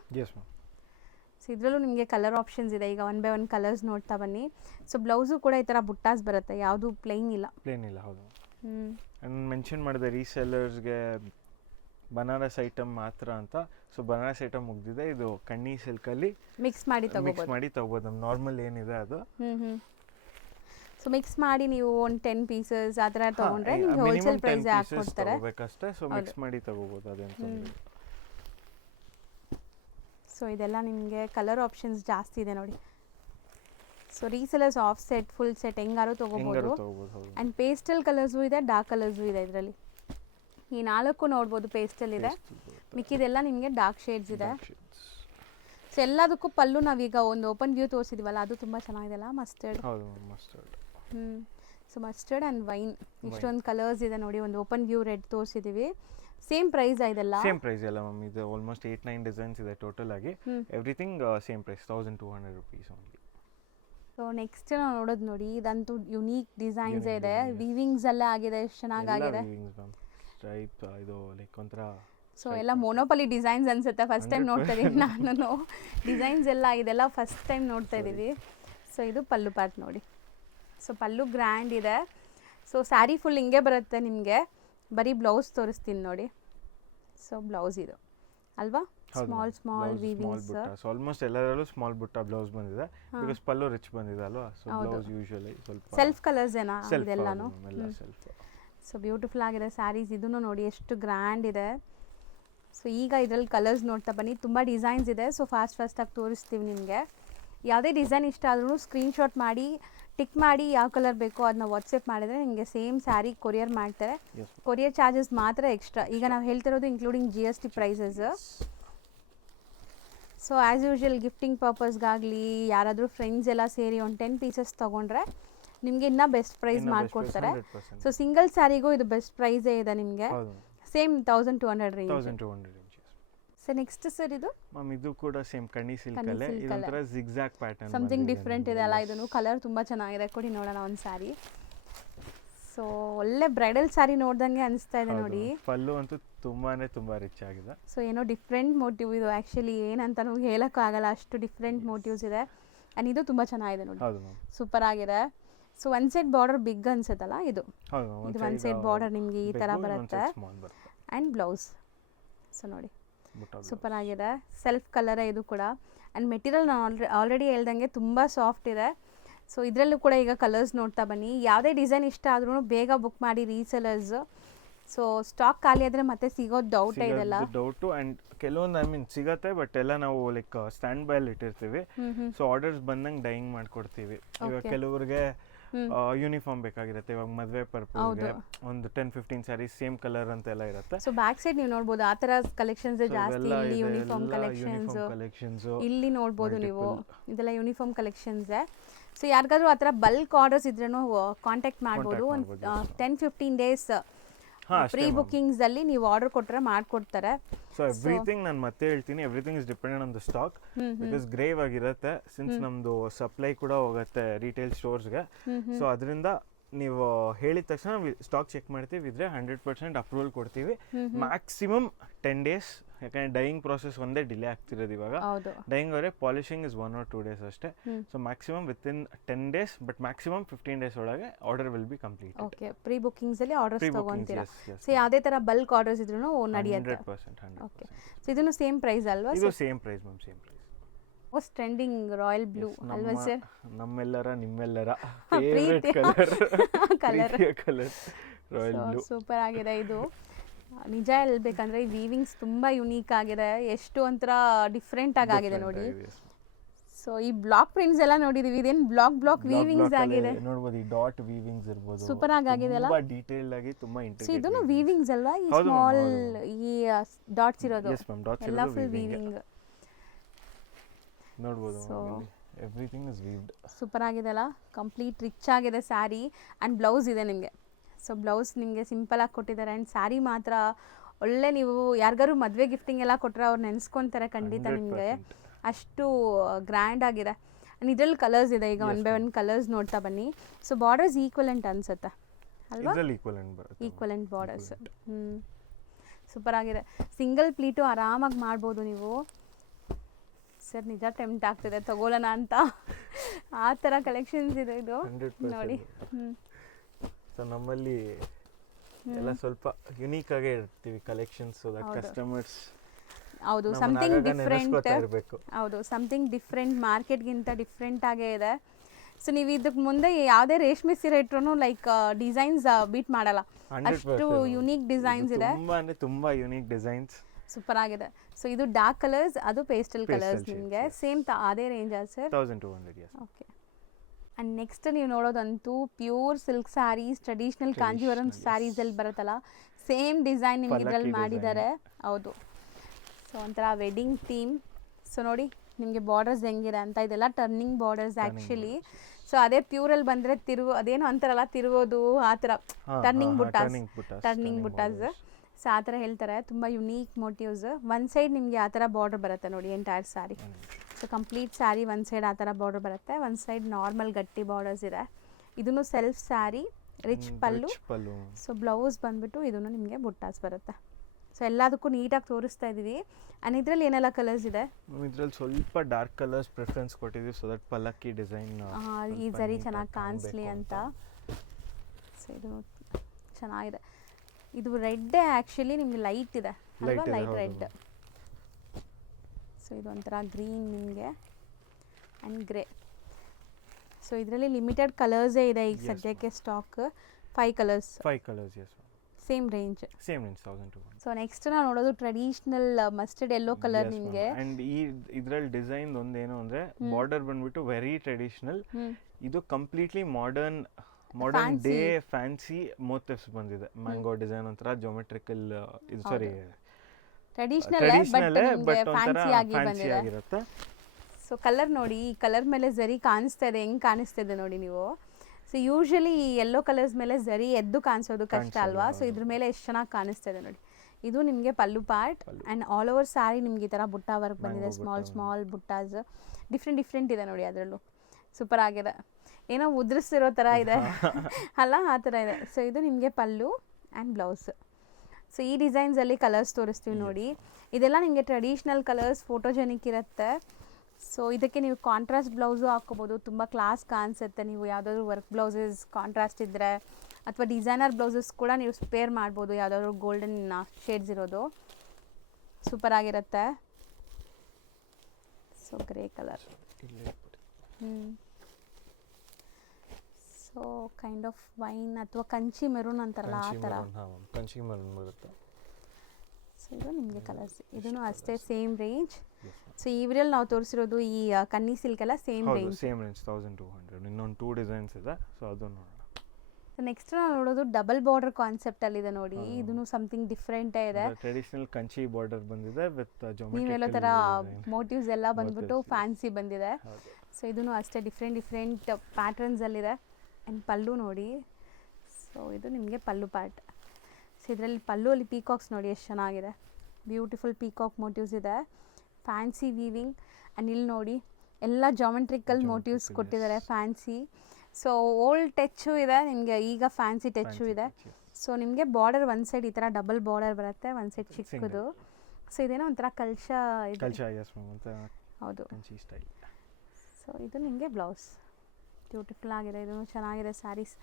ಸೊ ಇದರಲ್ಲೂ ನಿಮಗೆ ಕಲರ್ ಆಪ್ಷನ್ಸ್ ಇದೆ. ಈಗ 1 by 1 ಕಲರ್ಸ್ ನೋಡ್ತಾ ಬನ್ನಿ. ಸೊ ಬ್ಲೌಸು ಕೂಡ ಈ ಥರ ಬುಟ್ಟಾಸ್ ಬರುತ್ತೆ, ಯಾವುದು ಪ್ಲೈನ್ ಇಲ್ಲ. ಹೌದು. ಮೆನ್ಷನ್ ಮಾಡಿದೆ ರೀಸೆಲ್ಲರ್ಸ್ಗೆ ಬನಾರಸ್ ಐಟಮ್ ಮಾತ್ರ ಅಂತ. ಸೊ ಬನಾರಸ್ ಐಟಮ್ ಮುಗ್ದಿದೆ. ಇದು ಕಣ್ಣಿ ಸಿಲ್ಕಲ್ಲಿ ಮಿಕ್ಸ್ ಮಾಡಿ ತಗೋಬೋದು. ನಾರ್ಮಲ್ ಏನಿದೆ ಅದು. ಸೊ ಮಿಕ್ಸ್ ಮಾಡಿ ನೀವು ಒಂದು 10 ಪೀಸಸ್ ಆ ಥರ ತೊಗೊಂಡ್ರೆ ನಿಮ್ಗೆ ಹೋಲ್ಸೇಲ್ ಪ್ರೈಸ್ ಹಾಕ್ಕೊಡ್ತಾರೆ. ಬೇಕಷ್ಟೇ. ಸೊ ಮಿಕ್ಸ್ ಮಾಡಿ ತಗೋಬೋದು, ಅದೇನು. ಸೊ ಇದೆಲ್ಲ ನಿಮಗೆ ಕಲರ್ ಆಪ್ಷನ್ಸ್ ಜಾಸ್ತಿ ಇದೆ ನೋಡಿ. So resellers of set full set ಹೆಂಗಾರು ತೊಗೋಬೋದು. ಆ್ಯಂಡ್ ಪೇಸ್ಟಲ್ ಕಲರ್ಸು ಇದೆ, ಡಾರ್ಕ್ ಕಲರ್ಸು ಇದೆ ಇದರಲ್ಲಿ. ಈ 4 ನೋಡ್ಬೋದು ಪೇಸ್ಟಲ್ ಇದೆ, ಮಿಕ್ಕಿದೆಲ್ಲ ನಿಮಗೆ ಡಾರ್ಕ್ ಶೇಡ್ಸ್ ಇದೆ. ಸೊ ಎಲ್ಲದಕ್ಕೂ ಪಲ್ಲು ನಾವೀಗ ಒಂದು ಓಪನ್ ವ್ಯೂ ತೋರಿಸಿದ್ವಲ್ಲ, ಅದು ತುಂಬ ಚೆನ್ನಾಗಿದೆಲ್ಲ, mustard. So mustard and wine ಇಷ್ಟೊಂದು ಕಲರ್ಸ್ ಇದೆ ನೋಡಿ. ಒಂದು ಓಪನ್ ವ್ಯೂ ರೆಡ್ ತೋರಿಸಿದ್ದೀವಿ. ಸೇಮ್ ಪ್ರೈಸ್ ಇದೆಲ್ಲ? ಸೇಮ್ ಪ್ರೈಸ್ ಎಲ್ಲ ಮ್ಯಾಮ್. ಇದು ಆಲ್ಮೋಸ್ಟ್ 8-9 ಡಿಸೈನ್ಸ್ ಇದೆ ಟೋಟಲ್ ಆಗಿ. Everything same price, 1200 rupees only. So next ನಾವು ನೋಡೋದು ನೋಡಿ, ಇದಂತೂ ಯುನೀಕ್ ಡಿಸೈನ್ಸ್ ಇದೆ, ವೀವಿಂಗ್ಸ್ ಎಲ್ಲ ಆಗಿದೆ, ಎಷ್ಟು ಚೆನ್ನಾಗಿದೆ. ಇದು ಲೈಕ್ ಒಂಥರ ಸೊ ಎಲ್ಲ ಮೊನೋಪಲಿ ಡಿಸೈನ್ಸ್ ಅನ್ಸುತ್ತೆ. ಫಸ್ಟ್ ಟೈಮ್ ನೋಡ್ತಾ ಇದ್ದೀನಿ ನಾನು ಡಿಸೈನ್ಸ್ ಎಲ್ಲ, ಇದೆಲ್ಲ ಫಸ್ಟ್ ಟೈಮ್ ನೋಡ್ತಾ ಇದ್ದೀವಿ. ಸೊ ಇದು ಪಲ್ಲು ಪಾರ್ಟ್ ನೋಡಿ. ಸೊ ಪಲ್ಲು ಗ್ರ್ಯಾಂಡ್ ಇದೆ. ಸೊ ಸ್ಯಾರಿ ಫುಲ್ ಹಿಂಗೆ ಬರುತ್ತೆ ನಿಮಗೆ. ಬರೀ ಬ್ಲೌಸ್ ತೋರಿಸ್ತೀನಿ ನೋಡಿ. ಸೊ ಬ್ಲೌಸ್ ಇದು ಅಲ್ವಾ, ಸ್ಮಾಲ್ ವೀವಿಂಗ್ಸ್. ಆಲ್ಮೋಸ್ಟ್ ಎಲ್ಲರಲ್ಲೂ ಸ್ಮಾಲ್ ಬುಟ್ಟ ಬ್ಲೌಸ್ ಬಂದಿದೆ, ಬಿಕಾಸ್ ಪಲ್ಲು ರಿಚ್ ಬಂದಿದೆ ಅಲ್ವಾ. ಸೊ ಬ್ಲೌಸ್ ಯೂಶುವಲಿ ಸ್ವಲ್ಪ ಸೆಲ್ಫ್ ಕಲರ್ಸ್ ಏನಾ ಇದೆಲ್ಲಾನು. ಸೆಲ್ಫ್. ಸೊ ಬ್ಯೂಟಿಫುಲ್ ಆಗಿದೆ ಸ್ಯಾರೀಸ್. ಇದನ್ನು ನೋಡಿ ಎಷ್ಟು ಗ್ರ್ಯಾಂಡ್ ಇದೆ. ಸೊ ಈಗ ಇದರಲ್ಲಿ ಕಲರ್ಸ್ ನೋಡ್ತಾ ಬನ್ನಿ, ತುಂಬ ಡಿಸೈನ್ಸ್ ಇದೆ. ಸೊ ಫಾಸ್ಟಾಗಿ ತೋರಿಸ್ತೀವಿ ನಿಮಗೆ. ಯಾವುದೇ ಡಿಸೈನ್ ಇಷ್ಟ ಆದ್ರೂ ಸ್ಕ್ರೀನ್ಶಾಟ್ ಮಾಡಿ ಟಿಕ್ ಮಾಡಿ ಯಾವ ಕಲರ್ ಬೇಕೋ ಅದನ್ನ ವಾಟ್ಸಪ್ ಮಾಡಿದರೆ ನಿಮಗೆ ಸೇಮ್ ಸ್ಯಾರಿ ಕೊರಿಯರ್ ಮಾಡ್ತಾರೆ. ಕೊರಿಯರ್ ಚಾರ್ಜಸ್ ಮಾತ್ರ ಎಕ್ಸ್ಟ್ರಾ. ಈಗ ನಾವು ಹೇಳ್ತಿರೋದು including GST prices. So as usual gifting ಪರ್ಪಸ್ಗಾಗಲಿ ಯಾರಾದರೂ ಫ್ರೆಂಡ್ಸ್ ಎಲ್ಲ ಸೇರಿ ಒಂದು 10 ಪೀಸಸ್ ತೊಗೊಂಡ್ರೆ ನಿಮಗೆ ಇನ್ನೂ ಬೆಸ್ಟ್ ಪ್ರೈಸ್ ಮಾಡಿಕೊಡ್ತಾರೆ. ಸೊ ಸಿಂಗಲ್ ಸ್ಯಾರಿಗೂ ಇದು ಬೆಸ್ಟ್ ಪ್ರೈಸೇ ಇದೆ ನಿಮಗೆ. Same 1200 range. So next sir ಇದು ಮ್ಯಾಮ್, ಇದು ಕೂಡ ಸೇಮ್ ಕಣ್ಣಿ ಸಿಲ್ಕ್ ಅಲ್ಲೇ, ಇದೊಂಥರ ಜಿಗ್ಜಾಗ್ ಪ್ಯಾಟರ್ನ್, ಸಮಥಿಂಗ್ ಡಿಫ್ರೆಂಟ್ ಇದೆ ಅಲ್ಲ. ಇದನ್ನು ಕಲರ್ ತುಂಬ ಚೆನ್ನಾಗಿದೆ. ಕೊಡಿ ನೋಡೋಣ ಒಂದು ಸ್ಯಾರಿ. ಸೊ ಒಳ್ಳೆ ಬ್ರೈಡಲ್ ಸ್ಯಾರಿ ನೋಡ್ದಂಗೆ ಅನಿಸ್ತಾ ಇದೆ ನೋಡಿ. ಪಲ್ಲು ಅಂತೂ ತುಂಬಾ ರಿಚ್ ಆಗಿದೆ. ಸೊ ಏನೋ ಡಿಫ್ರೆಂಟ್ ಮೋಟಿವ್ ಇದು. ಆ್ಯಕ್ಚುಲಿ ಏನಂತ ಹೇಳೋಕ್ಕಾಗಲ್ಲ, ಅಷ್ಟು ಡಿಫ್ರೆಂಟ್ ಮೋಟಿವ್ಸ್ ಇದೆ. ಆ್ಯಂಡ್ ಇದು ತುಂಬ ಚೆನ್ನಾಗಿದೆ ನೋಡಿ, ಸೂಪರ್ ಆಗಿದೆ. So one side border big ಅನ್ಸುತ್ತಲ್ಲ ಇದು. ಇದು ಒನ್ ಸೈಡ್ ಬಾರ್ಡರ್ ನಿಮಗೆ ಈ ಥರ ಬರುತ್ತೆ. ಆ್ಯಂಡ್ ಬ್ಲೌಸ್ ಸೊ ನೋಡಿ ಸೂಪರ್ ಆಗಿದೆ. ಸೆಲ್ಫ್ ಕಲರೇ ಇದು ಕೂಡ. ಆ್ಯಂಡ್ ಮೆಟೀರಿಯಲ್ ನಾನು ಆಲ್ರೆಡಿ ಹೇಳ್ದಂಗೆ ತುಂಬ ಸಾಫ್ಟ್ ಇದೆ. ಸೊ ಇದರಲ್ಲೂ ಕೂಡ ಈಗ ಕಲರ್ಸ್ ನೋಡ್ತಾ ಬನ್ನಿ. ಯಾವುದೇ ಡಿಸೈನ್ ಇಷ್ಟ ಆದ್ರೂ ಬೇಗ ಬುಕ್ ಮಾಡಿ ರೀಸೆಲರ್ಸ್. ಸೊ ಸ್ಟಾಕ್ ಖಾಲಿ ಆದರೆ ಮತ್ತೆ ಸಿಗೋದು ಡೌಟೇ ಇದೆಲ್ಲ. ಡೌಟು. ಆ್ಯಂಡ್ ಕೆಲವೊಂದು ಸಿಗತ್ತೆ, ಬಟ್ ಎಲ್ಲ ನಾವು ಲೈಕ್ ಸ್ಟ್ಯಾಂಡ್ ಬೈ ಅಲ್ಲಿ ಇಟ್ಟಿರ್ತೀವಿ. ಸೊ ಆರ್ಡರ್ಸ್ ಬಂದಂಗೆ ಡೈಯಿಂಗ್ ಮಾಡ್ಕೊಡ್ತೀವಿ. ಇವಾಗ ಕೆಲವ್ರಿಗೆ ಯೂನಿಫಾರ್ಮ್ ಬೇಕಾಗಿರುತ್ತೆ. ಇವಾಗ ಮದುವೆ ಪರ್ಪಸ್ಗೆ ಒಂದು 10-15 ಸ್ಯಾರೀಸ್ ಸೇಮ್ ಕಲರ್ ಅಂತೆಲ್ಲ ಇರುತ್ತೆ. ಸೊ ಬ್ಯಾಕ್ ಸೈಡ್ ನೀವು ನೋಡ್ಬೋದು ಆ ಥರ ಕಲೆಕ್ಷನ್ಸ್ ಜಾಸ್ತಿ. ಇಲ್ಲಿ ಯೂನಿಫಾರ್ಮ್ ಕಲೆಕ್ಷನ್ಸ್ ಇಲ್ಲಿ ನೋಡ್ಬೋದು ನೀವು, ಇದೆಲ್ಲ ಯೂನಿಫಾರ್ಮ್ ಕಲೆಕ್ಷನ್ಸ್. ಸೊ ಯಾರಿಗಾದ್ರೂ ಆ ಥರ ಬಲ್ಕ್ ಆರ್ಡರ್ಸ್ ಇದ್ರೂ ಕಾಂಟ್ಯಾಕ್ಟ್ ಮಾಡ್ಬೋದು. ಒಂದು 10-15 ಡೇಸ್ ಪ್ರೀ ಬುಕಿಂಗ್ಸ್ ಅಲ್ಲಿ ನೀವು ಆರ್ಡರ್ ಕೊಟ್ಟರೆ ಮಾಡ್ಕೊಡ್ತಾರೆ. ಸೊ ಎವ್ರಿಥಿಂಗ್ ನಾನು ಮತ್ತೆ ಹೇಳ್ತೀನಿ, everything is dependent on the stock, because grave ಆಗಿರುತ್ತೆ. ಸಿನ್ಸ್ ನಮ್ದು ಸಪ್ಲೈ ಕೂಡ ಹೋಗುತ್ತೆ ರಿಟೇಲ್ ಸ್ಟೋರ್ಸ್ಗೆ. ಸೊ ಅದರಿಂದ ನೀವು ಹೇಳಿದ ತಕ್ಷಣ ಸ್ಟಾಕ್ ಚೆಕ್ ಮಾಡ್ತೀವಿ, ಇದ್ರೆ 100% ಅಪ್ರೂವಲ್ ಕೊಡ್ತೀವಿ. ಮ್ಯಾಕ್ಸಿಮಮ್ 10 ಡೇಸ್, ಯಾಕಂದ್ರೆ ಡೈಯಿಂಗ್ ಪ್ರಾಸೆಸ್ ಒಂದೇ ಡಿಲೇ ಆಗ್ತಿರೋದು ಇವಾಗ. ಡೈಯಿಂಗ್ ಅವರೇ, ಪಾಲಿಶಿಂಗ್ ಇಸ್ 1 or 2 days ಅಷ್ಟೇ. So maximum within 10 days, but maximum 15 days ಒಳಗೆ order will be complete. Okay, pre bookings ಅಲ್ಲಿ ಆರ್ಡರ್ಸ್ ತಗೊಂತೀರಾ? ಸೊ ಯಾವುದೇ ತರ ಬಲ್ಕ್ ಆರ್ಡರ್ಸ್ ಇದ್ರೂ ನಡೆಯುತ್ತೆ. 100%. ಓಕೆ, ಸೊ ಇದನ್ನು ಸೇಮ್ ಪ್ರೈಸ್ ಅಲ್ವಾ? ಇದು same price ma'am, same price. Most trending royal blue ಅಲ್ವಾ ಸರ್? ನಮ್ಮೆಲ್ಲರ ನಿಮ್ಮೆಲ್ಲರ favourite colour royal blue. Super ಆಗಿದೆ ಇದು. ನಿಜ ಹೇಳ್ಬೇಕಂದ್ರೆ ಈ ವೀವಿಂಗ್ಸ್ ತುಂಬಾ ಯುನೀಕ್ ಆಗಿದೆ, ಎಷ್ಟು ಒಂಥರ ಡಿಫ್ರೆಂಟ್ ಆಗಿದೆ ನೋಡಿ. ಸೊ ಈ ಬ್ಲಾಕ್ ಪ್ರಿಂಟ್ಸ್ ಎಲ್ಲ ನೋಡಿದೀವಿ, ಇದೇನು ಬ್ಲಾಕ್ ವೀವಿಂಗ್ಸ್ ಆಗಿದೆ ನೋಡಬಹುದು. ಈ ಡಾಟ್ ವೀವಿಂಗ್ಸ್ ಇರಬಹುದು, ಸೂಪರ್ ಆಗಿದೆ ಅಲ್ಲ, ತುಂಬಾ ಡೀಟೇಲ್ ಆಗಿ, ತುಂಬಾ ಇಂಟೆಗ್ರೇಟೆಡ್. ಸೊ ಇದನ್ನು ವೀವಿಂಗ್ಸ್ ಅಲ್ವಾ? ಈ ಸ್ಮಾಲ್ ಈ ಡಾಟ್ಸ್ ಇರೋದು ಎಲ್ಲ ಫುಲ್ ವೀವಿಂಗ್ ನೋಡಬಹುದು. Everything is weaved. ಸೂಪರ್ ಆಗಿದೆ ಅಲ್ಲ, ಕಂಪ್ಲೀಟ್ ರಿಚ್ ಆಗಿದೆ ಸ್ಯಾರಿ. ಆ್ಯಂಡ್ ಬ್ಲೌಸ್ ಇದೆ ನಿಮಗೆ. ಸೊ ಬ್ಲೌಸ್ ನಿಮಗೆ ಸಿಂಪಲ್ ಆಗಿ ಕೊಟ್ಟಿದ್ದಾರೆ. ಆ್ಯಂಡ್ ಸ್ಯಾರಿ ಮಾತ್ರ ಒಳ್ಳೆ, ನೀವು ಯಾರಿಗಾರು ಮದುವೆ ಗಿಫ್ಟಿಂಗ್ ಎಲ್ಲ ಕೊಟ್ಟರೆ ಅವ್ರು ನೆನೆಸ್ಕೊತಾರೆ ಖಂಡಿತ ನಿಮಗೆ, ಅಷ್ಟು ಗ್ರ್ಯಾಂಡ್ ಆಗಿದೆ. ಆ್ಯಂಡ್ ಇದರಲ್ಲಿ ಕಲರ್ಸ್ ಇದೆ, ಈಗ 1 by 1 ಕಲರ್ಸ್ ನೋಡ್ತಾ ಬನ್ನಿ. ಸೊ ಬಾರ್ಡರ್ಸ್ ಈಕ್ವಲೆಂಟ್ ಅನ್ಸುತ್ತೆ ಅಲ್ವಾ? Equivalent borders. ಸೂಪರ್ ಆಗಿದೆ. ಸಿಂಗಲ್ ಪ್ಲೀಟು ಆರಾಮಾಗಿ ಮಾಡ್ಬೋದು ನೀವು. ಸರ್ ನಿಜ ಟೆಂಪ್ಟ್ ಆಗ್ತಿದೆ ತಗೊಳ್ಳೋಣ ಅಂತ, ಆ ಥರ ಕಲೆಕ್ಷನ್ಸ್ ಇದೆ ಇದು ನೋಡಿ. ಸೊ ನಮ್ಮಲ್ಲಿ ಎಲ್ಲ ಸ್ವಲ್ಪ ಯುನೀಕ್ ಆಗೇ ಇರ್ತೀವಿ ಕಲೆಕ್ಷನ್ಸ್, ಸೊ ದಟ್ ಕಸ್ಟಮರ್ಸ್ ಹೌದು ಸಮಥಿಂಗ್ ಡಿಫ್ರೆಂಟ್, ಹೌದು ಸಮಥಿಂಗ್ ಡಿಫ್ರೆಂಟ್, ಮಾರ್ಕೆಟ್ಗಿಂತ ಡಿಫ್ರೆಂಟ್ ಆಗೇ ಇದೆ. ಸೊ ನೀವು ಇದಕ್ಕೆ ಮುಂದೆ ಯಾವುದೇ ರೇಷ್ಮೆ ಸೀರೆ ಇಟ್ರು ಲೈಕ್ ಡಿಸೈನ್ಸ್ ಬೀಟ್ ಮಾಡಲ್ಲ, ಅಷ್ಟು ಯುನೀಕ್ ಡಿಸೈನ್ಸ್ ಇದೆ. ತುಂಬಾ ಯುನೀಕ್ ಡಿಸೈನ್ಸ್, ಸೂಪರ್ ಆಗಿದೆ. ಸೊ ಇದು ಡಾರ್ಕ್ ಕಲರ್ಸ್, ಅದು ಪೇಸ್ಟಲ್ ಕಲರ್ಸ್, ನಿಮಗೆ ಸೇಮ್ ಅದೇ range sir? 1200. Okay. And next ನೀವು ನೋಡೋದಂತೂ pure silk saris, traditional Kanjeevaram ಸ್ಯಾರೀಸಲ್ಲಿ ಬರುತ್ತಲ್ಲ, ಸೇಮ್ ಡಿಸೈನ್ ನಿಮ್ಗೆ ಇದರಲ್ಲಿ ಮಾಡಿದ್ದಾರೆ. ಹೌದು, ಸೊ ಒಂಥರ ವೆಡ್ಡಿಂಗ್ ಥೀಮ್. ಸೊ ನೋಡಿ ನಿಮಗೆ ಬಾರ್ಡರ್ಸ್ ಹೆಂಗಿದೆ ಅಂತ, ಇದೆಲ್ಲ ಟರ್ನಿಂಗ್ ಬಾರ್ಡರ್ಸ್ ಆ್ಯಕ್ಚುಲಿ. ಸೊ ಅದೇ ಪ್ಯೂರಲ್ಲಿ ಬಂದರೆ ಅದೇನೋ ಅಂತಾರಲ್ಲ ತಿರುಗೋದು, ಆ ಥರ ಟರ್ನಿಂಗ್ ಬುಟ್ಟಾಸ್. ಸೊ ಆ ಥರ ಹೇಳ್ತಾರೆ, ತುಂಬ ಯುನೀಕ್ ಮೋಟಿವ್ಸ್. ಒನ್ ಸೈಡ್ ನಿಮಗೆ ಆ ಥರ ಬಾರ್ಡರ್ ಬರುತ್ತೆ ನೋಡಿ entire sari. So complete sari one side ಆ ಥರ ಬಾರ್ಡರ್ ಬರುತ್ತೆ, ಒಂದು ಸೈಡ್ ನಾರ್ಮಲ್ ಗಟ್ಟಿ ಬಾರ್ಡರ್ಸ್ ಇದೆ. ಇದನ್ನು ಸೆಲ್ಫ್ ಸ್ಯಾರಿ, ರಿಚ್ ಪಲ್ಲು. ಸೊ ಬ್ಲೌಸ್ ಬಂದುಬಿಟ್ಟು ಇದನ್ನು ನಿಮಗೆ ಬುಟ್ಟಾಸ್ ಬರುತ್ತೆ. ಸೊ ಎಲ್ಲದಕ್ಕೂ ನೀಟಾಗಿ ತೋರಿಸ್ತಾ ಇದ್ದೀವಿ. ಆ್ಯಂಡ್ ಇದರಲ್ಲಿ ಏನೆಲ್ಲ ಕಲರ್ಸ್ ಇದೆ? ಇದರಲ್ಲಿ ಸ್ವಲ್ಪ ಡಾರ್ಕ್ ಕಲರ್ಸ್ ಪ್ರಿಫರೆನ್ಸ್ ಕೊಟ್ಟಿದ್ದೀವಿ, ಸೊ ದಟ್ ಪಲ್ಲಕ್ಕಿ ಡಿಸೈನ್ ಈ ಸರಿ ಚೆನ್ನಾಗಿ ಕಾಣಿಸ್ಲಿ ಅಂತ. ಸೊ ಇದು ಚೆನ್ನಾಗಿದೆ. ಇದು ರೆಡ್ ಆ್ಯಕ್ಚುಲಿ ನಿಮಗೆ ಲೈಟ್ ಇದೆ ಅಲ್ವಾ, ಲೈಟ್ ರೆಡ್. ಸೊ ಇದು ಒಂಥರ ಗ್ರೀನ್ ನಿಮಗೆ ಆ್ಯಂಡ್ ಗ್ರೇ. ಸೊ ಇದರಲ್ಲಿ ಲಿಮಿಟೆಡ್ ಕಲರ್ಸೇ ಇದೆ ಈಗ ಸದ್ಯಕ್ಕೆ stock. 5 colours. Yes. Same range 1200. So next ನಾವು ನೋಡೋದು ಟ್ರೆಡಿಷನಲ್ ಮಸ್ಟರ್ಡ್ ಯೆಲ್ಲೋ ಕಲರ್ ನಿಮಗೆ. ಅಂಡ್ ಈ ಇದರಲ್ಲಿ ಡಿಸೈನ್ ಒಂದೇನು ಅಂದ್ರೆ ಬಾರ್ಡರ್ ಬಂದ್ಬಿಟ್ಟು ವೆರಿ ಟ್ರೆಡಿಷನಲ್. ಇದು completely modern day fancy motifs ಬಂದಿದೆ. ಮ್ಯಾಂಗೋ ಡಿಸೈನ್ ಒಂಥರ ಜೋಮೆಟ್ರಿಕಲ್, ಇದು ಸಾರಿ ಟ್ರೆಡಿಷನಲ್ ಬಟ್ ಫ್ಯಾನ್ಸಿ ಆಗಿರುತ್ತೆ. ಸೊ ಕಲರ್ ನೋಡಿ, ಈ ಕಲರ್ ಮೇಲೆ ಜರಿ ಕಾಣಿಸ್ತಾ ಇದೆ, ಹೆಂಗೆ ಕಾಣಿಸ್ತಾ ಇದೆ ನೋಡಿ ನೀವು. ಸೊ ಯೂಶಲಿ ಈ ಯೆಲ್ಲೋ ಕಲರ್ಸ್ ಮೇಲೆ ಜರಿ ಎದ್ದು ಕಾಣಿಸೋದು ಕಷ್ಟ ಅಲ್ವಾ. ಸೊ ಇದ್ರ ಮೇಲೆ ಎಷ್ಟು ಚೆನ್ನಾಗಿ ಕಾಣಿಸ್ತಾ ಇದೆ ನೋಡಿ. ಇದು ನಿಮಗೆ pallu part. And all over sari ನಿಮ್ಗೆ ಈ ಥರ ಬುಟ್ಟ ವರ್ಕ್ ಬಂದಿದೆ, ಸ್ಮಾಲ್ ಬುಟ್ಟಾಸ್ ಡಿಫ್ರೆಂಟ್ ಇದೆ ನೋಡಿ. ಅದರಲ್ಲೂ ಸೂಪರ್ ಆಗಿದೆ, ಏನೋ ಉದುರಿಸಿರೋ ಥರ ಇದೆ ಅಲ್ಲ, ಆ ಥರ ಇದೆ. ಸೊ ಇದು ನಿಮಗೆ ಪಲ್ಲು ಆ್ಯಂಡ್ ಬ್ಲೌಸ್. ಸೊ ಈ ಡಿಸೈನ್ಸಲ್ಲಿ ಕಲರ್ಸ್ ತೋರಿಸ್ತೀವಿ ನೋಡಿ. ಇದೆಲ್ಲ ನಿಮಗೆ ಟ್ರೆಡಿಷ್ನಲ್ ಕಲರ್ಸ್, ಫೋಟೋಜೆನಿಕ್ ಇರುತ್ತೆ. ಸೊ ಇದಕ್ಕೆ ನೀವು ಕಾಂಟ್ರಾಸ್ಟ್ ಬ್ಲೌಸು ಹಾಕ್ಕೋಬೋದು, ತುಂಬ ಕ್ಲಾಸ್ ಕಾಣಿಸುತ್ತೆ. ನೀವು ಯಾವುದಾದ್ರು ವರ್ಕ್ ಬ್ಲೌಸಸ್ ಕಾಂಟ್ರಾಸ್ಟ್ ಇದ್ದರೆ, ಅಥವಾ ಡಿಸೈನರ್ ಬ್ಲೌಸಸ್ ಕೂಡ ನೀವು ಸ್ಪೇರ್ ಮಾಡ್ಬೋದು, ಯಾವುದಾದ್ರು ಗೋಲ್ಡನ್ ಶೇಡ್ಸ್ ಇರೋದು. ಸೂಪರ್ ಆಗಿರುತ್ತೆ. So grey colour, so kind of wine ಅಥವಾ ಕಂಚಿ ಮೆರೂನ್ ಅಂತಾರಲ್ಲ ಆ ಥರ. ಕಂಚಿ ಮೆರೂನ್ ಬರುತ್ತೆ. ಸೊ ಇದು ನಿಮಗೆ ಕಲರ್ಸ್, ಇದೂ ಅಷ್ಟೇ ಸೇಮ್ ರೇಂಜ್. ಸೊ ಈ ವಿಡಿಯೋಲಿ ನಾವು ತೋರಿಸಿರೋದು ಈ ಕನ್ನಿ ಸಿಲ್ಕ್ ಎಲ್ಲ ಸೇಮ್ ಹೌದು ರೇಂಜ್. Same range 1200. ಇನ್ನೊಂದು 2 ಡಿಸೈನ್ಸ್ ಇದೆ, ಸೊ ಅದು ನೋಡೋಣ. ನೆಕ್ಸ್ಟ್ ನಾವು ನೋಡೋದು ಡಬಲ್ ಬಾರ್ಡರ್ ಕಾನ್ಸೆಪ್ಟ್ ಅಲ್ಲಿ ಇದೆ ನೋಡಿ. ಇದನ್ನು ಸಮಥಿಂಗ್ ಡಿಫ್ರೆಂಟ್ ಇದೆ. ಟ್ರೆಡಿಷನಲ್ ಕಂಚಿ ಬಾರ್ಡರ್ ಬಂದಿದೆ ವಿತ್ ನೀವು ಹೇಳೋ ತರ ಮೋಟಿವ್ಸ್ ಎಲ್ಲ ಬಂದ್ಬಿಟ್ಟು ಫ್ಯಾನ್ಸಿ ಬಂದಿದೆ. ಸೊ ಇದನ್ನು ಅಷ್ಟೇ ಡಿಫ್ರೆಂಟ್ ಪ್ಯಾಟರ್ನ್ಸ್ ಅಲ್ಲಿದೆ. ಆ್ಯಂಡ್ ಪಲ್ಲು ನೋಡಿ. ಸೊ ಇದು ನಿಮಗೆ ಪಲ್ಲು ಪಾರ್ಟ್. ಸೊ ಇದರಲ್ಲಿ ಪಲ್ಲು ಅಲ್ಲಿ ಪೀಕಾಕ್ಸ್ ನೋಡಿ ಎಷ್ಟು ಚೆನ್ನಾಗಿದೆ. ಬ್ಯೂಟಿಫುಲ್ ಪೀಕಾಕ್ ಮೋಟಿವ್ಸ್ ಇದೆ, ಫ್ಯಾನ್ಸಿ ವೀವಿಂಗ್. ಆ್ಯಂಡ್ ಇಲ್ಲಿ ನೋಡಿ ಎಲ್ಲ ಜಾಮೆಟ್ರಿಕಲ್ ಮೋಟಿವ್ಸ್ ಕೊಟ್ಟಿದ್ದಾರೆ, ಫ್ಯಾನ್ಸಿ. ಸೊ ಓಲ್ಡ್ ಟಚ್ಚು ಇದೆ ನಿಮಗೆ, ಈಗ ಫ್ಯಾನ್ಸಿ ಟಚ್ಚು ಇದೆ. ಸೊ ನಿಮಗೆ ಬಾರ್ಡರ್ ಒಂದು ಸೈಡ್ ಈ ಥರ ಡಬಲ್ ಬಾರ್ಡರ್ ಬರುತ್ತೆ, ಒಂದು ಸೈಡ್ ಚಿಕ್ಕದು. ಸೊ ಇದೇನೋ ಒಂಥರ ಕಲ್ಚ ಹೌದು. ಸೊ ಇದು ನಿಮಗೆ ಬ್ಲೌಸ್ ಬ್ಯೂಟಿಫುಲ್ ಆಗಿದೆ. ಇದು ಚೆನ್ನಾಗಿದೆ ಸ್ಯಾರೀಸ್.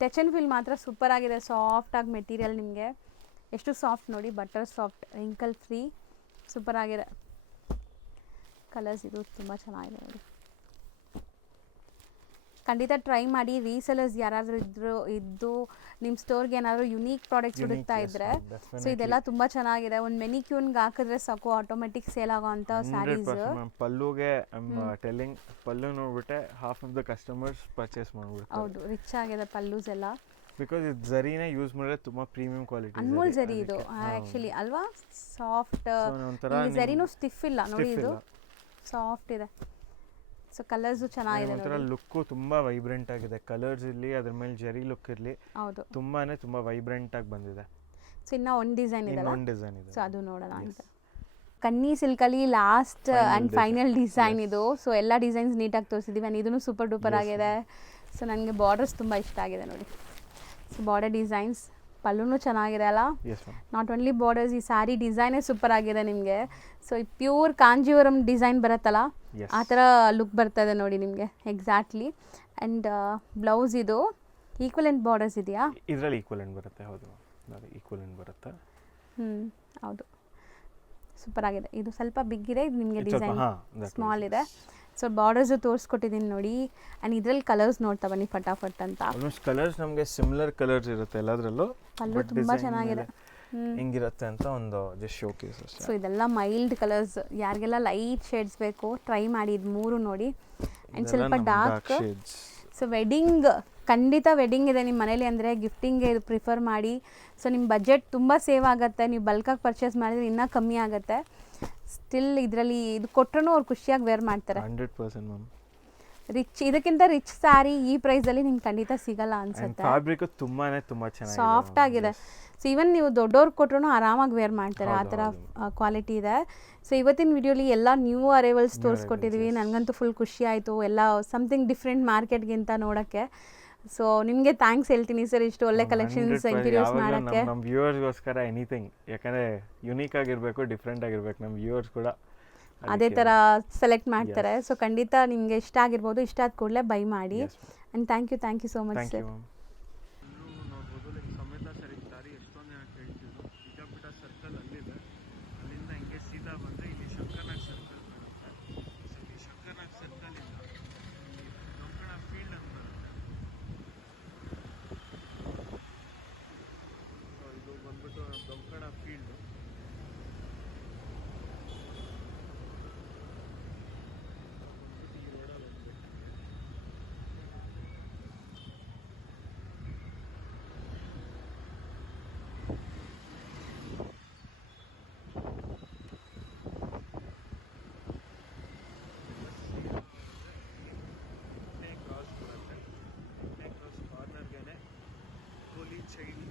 ಟಚ್ ಆ್ಯಂಡ್ ಫೀಲ್ ಮಾತ್ರ ಸೂಪರ್ ಆಗಿದೆ. ಸಾಫ್ಟಾಗಿ ಮೆಟೀರಿಯಲ್ ನಿಮಗೆ ಎಷ್ಟು ಸಾಫ್ಟ್ ನೋಡಿ, butter soft, wrinkle free, super ಆಗಿದೆ. ಕಲರ್ಸ್ ಇದು ತುಂಬ ಚೆನ್ನಾಗಿದೆ ನೋಡಿ. ಖಂಡಿತ ಟ್ರೈ ಮಾಡಿ. ರೀಸೆಲರ್ಸ್ ಯಾರಾದರೂ ಇದ್ದು ನಿಮ್ಮ ಸ್ಟೋರ್ಗೆ ಏನಾದರೂ ಯುನೀಕ್ ಪ್ರಾಡಕ್ಟ್ಸ್ ಹುಡುಕ್ತಾ ಇದ್ದರೆ, ಸೊ ಇದೆಲ್ಲ ತುಂಬ ಚೆನ್ನಾಗಿದೆ. ಒಂದು ಮೆನಿಕ್ಯೂನ್ಗೆ ಹಾಕಿದ್ರೆ ಸಾಕು ಆಟೋಮೆಟಿಕ್ ಸೇಲ್ ಆಗೋವಂಥ ಸ್ಯಾರೀಸ್. ಪಲ್ಲುಗೆ ಟೆಲ್ಲಿಂಗ್ ಪಲ್ಲು ನೋಡ್ಬಿಟ್ಟೆ half of the customers purchase ಮಾಡ್ಬಿಡ್ತಾರೆ. ಹೌದು, ರಿಚ್ ಆಗಿದೆ ಪಲ್ಲೂಸ್ ಎಲ್ಲ. ಬಿಕಾಸ್ ಇದು ಝರಿನೇ ಯೂಸ್ ಮಾಡಿದ್ರೆ ತುಂಬ ಪ್ರೀಮಿಯಂ ಕ್ವಾಲಿಟಿ. ಅನ್ಮೋಲ್ ಝರಿ ಇದು ಆ್ಯಕ್ಚುಲಿ ಅಲ್ವಾ, ಸಾಫ್ಟ್. ಝರಿನೂ ಸ್ಟಿಫ್ ಇಲ್ಲ ನೋಡಿ, ಇದು ಸಾಫ್ಟ್ ಇದೆ. ಸೊ ಕಲರ್ಸು ಚೆನ್ನಾಗಿದೆ ಒಂಥರ ಲುಕ್ಕು ತುಂಬ ವೈಬ್ರೆಂಟ್ ಆಗಿದೆ. ಕಲರ್ಸ್ ಇರಲಿ, ಅದ್ರ ಮೇಲೆ ಜರಿ ಲುಕ್ ಇರಲಿ, ಹೌದು ತುಂಬ ವೈಬ್ರೆಂಟ್ ಆಗಿ ಬಂದಿದೆ. ಸೊ ಇನ್ನ ಒಂದು ಡಿಸೈನ್ ಇದೆ, ಸೊ ಅದು ನೋಡೋಣ ಅಂತ. ಕನ್ನಿ ಸಿಲ್ಕಲ್ಲಿ ಲಾಸ್ಟ್ ಆ್ಯಂಡ್ ಫೈನಲ್ ಡಿಸೈನ್ ಇದು. ಸೊ ಎಲ್ಲ ಡಿಸೈನ್ಸ್ ನೀಟಾಗಿ ತೋರಿಸಿದ್ದೀವಿ. ಆ್ಯಂಡ್ ಇದೂ ಸೂಪರ್ ಡೂಪರ್ ಆಗಿದೆ. ಸೊ ನನಗೆ ಬಾರ್ಡರ್ಸ್ ತುಂಬ ಇಷ್ಟ ಆಗಿದೆ ನೋಡಿ. ಸೊ ಬಾರ್ಡರ್ ಡಿಸೈನ್ಸ್, ಪಲ್ಲುನೂ ಚೆನ್ನಾಗಿದೆ ಅಲ್ಲ. ನಾಟ್ ಓನ್ಲಿ ಬಾರ್ಡರ್ಸ್, ಈ ಸ್ಯಾರಿ ಡಿಸೈನೇ ಸೂಪರ್ ಆಗಿದೆ ನಿಮಗೆ. ಸೊ ಈ ಪ್ಯೂರ್ ಕಾಂಜೀವರಂ ಡಿಸೈನ್ ಬರುತ್ತಲ್ಲ, ಆ ಥರ ಲುಕ್ ಬರ್ತದೆ ನೋಡಿ ನಿಮಗೆ ಎಕ್ಸಾಕ್ಟ್ಲಿ. ಆ್ಯಂಡ್ ಬ್ಲೌಸ್ ಇದು ಈಕ್ವಲೆಂಟ್ ಬಾರ್ಡರ್ಸ್ ಇದೆಯಾ? ಇದರಲ್ಲಿ ಈಕ್ವಲೆಂಟ್ ಬರುತ್ತೆ. ಹೌದು, ಈಕ್ವಲೆಂಟ್ ಬರುತ್ತೆ. ಹೌದು, ಸೂಪರ್ ಆಗಿದೆ. ಇದು ಸ್ವಲ್ಪ ಬಿಗ್ ಇದೆ, ಇದು ನಿಮಗೆ ಡಿಸೈನ್ ಸ್ಮಾಲ್ ಇದೆ. ಸೊ ಬಾರ್ಡರ್ಸು ತೋರಿಸ್ಕೊಟ್ಟಿದ್ದೀನಿ ನೋಡಿ. ಆ್ಯಂಡ್ ಇದರಲ್ಲಿ ಕಲರ್ಸ್ ನೋಡ್ತಾ ಬನ್ನಿ ಫಟಾಫಟ್ ಅಂತ. ಆಲ್ಮೋಸ್ಟ್ ಕಲರ್ಸ್ ನಮಗೆ ಸಿಮಿಲರ್ ಕಲರ್ಸ್ ಇರುತ್ತೆ ಎಲ್ಲದರಲ್ಲೂ. ಪಲ್ಲು ತುಂಬ ಚೆನ್ನಾಗಿದೆ. ಹೆಂಗಿರುತ್ತೆ ಅಂತ ಒಂದು ಜಸ್ಟ್ ಶೋಕೇಸ್ ಅಷ್ಟೇ. ಸೊ ಇದೆಲ್ಲ ಮೈಲ್ಡ್ ಕಲರ್ಸ್, ಯಾರಿಗೆಲ್ಲ ಲೈಟ್ ಶೇಡ್ಸ್ ಬೇಕು ಟ್ರೈ ಮಾಡಿ. ಇದು ಮೂರು ನೋಡಿ. ಆ್ಯಂಡ್ ಸ್ವಲ್ಪ ಡಾರ್ಕ್. ಸೊ ವೆಡ್ಡಿಂಗ್, ಖಂಡಿತ ವೆಡ್ಡಿಂಗ್ ಇದೆ ನಿಮ್ಮ ಮನೇಲಿ ಅಂದರೆ ಗಿಫ್ಟಿಂಗ್ಗೆ ಇದು ಪ್ರಿಫರ್ ಮಾಡಿ. ಸೊ ನಿಮ್ಮ ಬಜೆಟ್ ತುಂಬ ಸೇವ್ ಆಗುತ್ತೆ. ನೀವು ಬಲ್ಕಾಗಿ ಪರ್ಚೇಸ್ ಮಾಡಿದ್ರೆ ಇನ್ನೂ ಕಮ್ಮಿ ಆಗುತ್ತೆ. ಸ್ಟಿಲ್ ಇದರಲ್ಲಿ ಇದು ಕೊಟ್ಟರು ಅವ್ರು ಖುಷಿಯಾಗಿ ವೇರ್ ಮಾಡ್ತಾರೆ. 100% ಮ್ಯಾಮ್. ರಿಚ್, ಇದಕ್ಕಿಂತ ರಿಚ್ ಸ್ಯಾರಿ ಈ ಪ್ರೈಸಲ್ಲಿ ನಿಮ್ಗೆ ಖಂಡಿತ ಸಿಗಲ್ಲ ಅನ್ಸುತ್ತೆ. ಫ್ಯಾಬ್ರಿಕ್ ತುಂಬ ಚೆನ್ನಾಗಿದೆ, ಸಾಫ್ಟ್ ಆಗಿದೆ. ಸೊ ಈವನ್ ನೀವು ದೊಡ್ಡವ್ರು ಕೊಟ್ಟರು ಆರಾಮಾಗಿ ವೇರ್ ಮಾಡ್ತಾರೆ, ಆ ಥರ ಕ್ವಾಲಿಟಿ ಇದೆ. ಸೊ ಇವತ್ತಿನ ವಿಡಿಯೋಲಿ ಎಲ್ಲ ನ್ಯೂ ಅರೈವಲ್ಸ್ ತೋರಿಸ್ಕೊಟ್ಟಿದ್ದೀವಿ. ನನಗಂತೂ ಫುಲ್ ಖುಷಿ ಆಯಿತು. ಎಲ್ಲ ಸಮಥಿಂಗ್ ಡಿಫ್ರೆಂಟ್ ಮಾರ್ಕೆಟ್ಗಿಂತ ನೋಡೋಕ್ಕೆ. ಸೊ ನಿಮಗೆ ಥ್ಯಾಂಕ್ಸ್ ಹೇಳ್ತೀನಿ ಸರ್, ಇಷ್ಟು ಒಳ್ಳೆ ಕಲೆಕ್ಷನ್ಸ್ ಇಂಟ್ರೊಡ್ಯೂಸ್ ಮಾಡೋಕ್ಕೆ. ನಮ್ಮ ವ್ಯೂವರ್ಸ್ಗೋಸ್ಕರ ಎನಿಥಿಂಗ್, ಯಾಕಂದರೆ ಯುನೀಕ್ ಆಗಿರಬೇಕು, ಡಿಫ್ರೆಂಟ್ ಆಗಿರಬೇಕು. ನಮ್ಮ ವ್ಯೂವರ್ಸ್ ಕೂಡ ಅದೇ ಥರ ಸೆಲೆಕ್ಟ್ ಮಾಡ್ತಾರೆ. ಸೊ ಖಂಡಿತ ನಿಮಗೆ ಇಷ್ಟ ಆಗಿರ್ಬೋದು. ಇಷ್ಟ ಆದ ಕೂಡಲೇ ಬೈ ಮಾಡಿ. And thank you so much sir. Child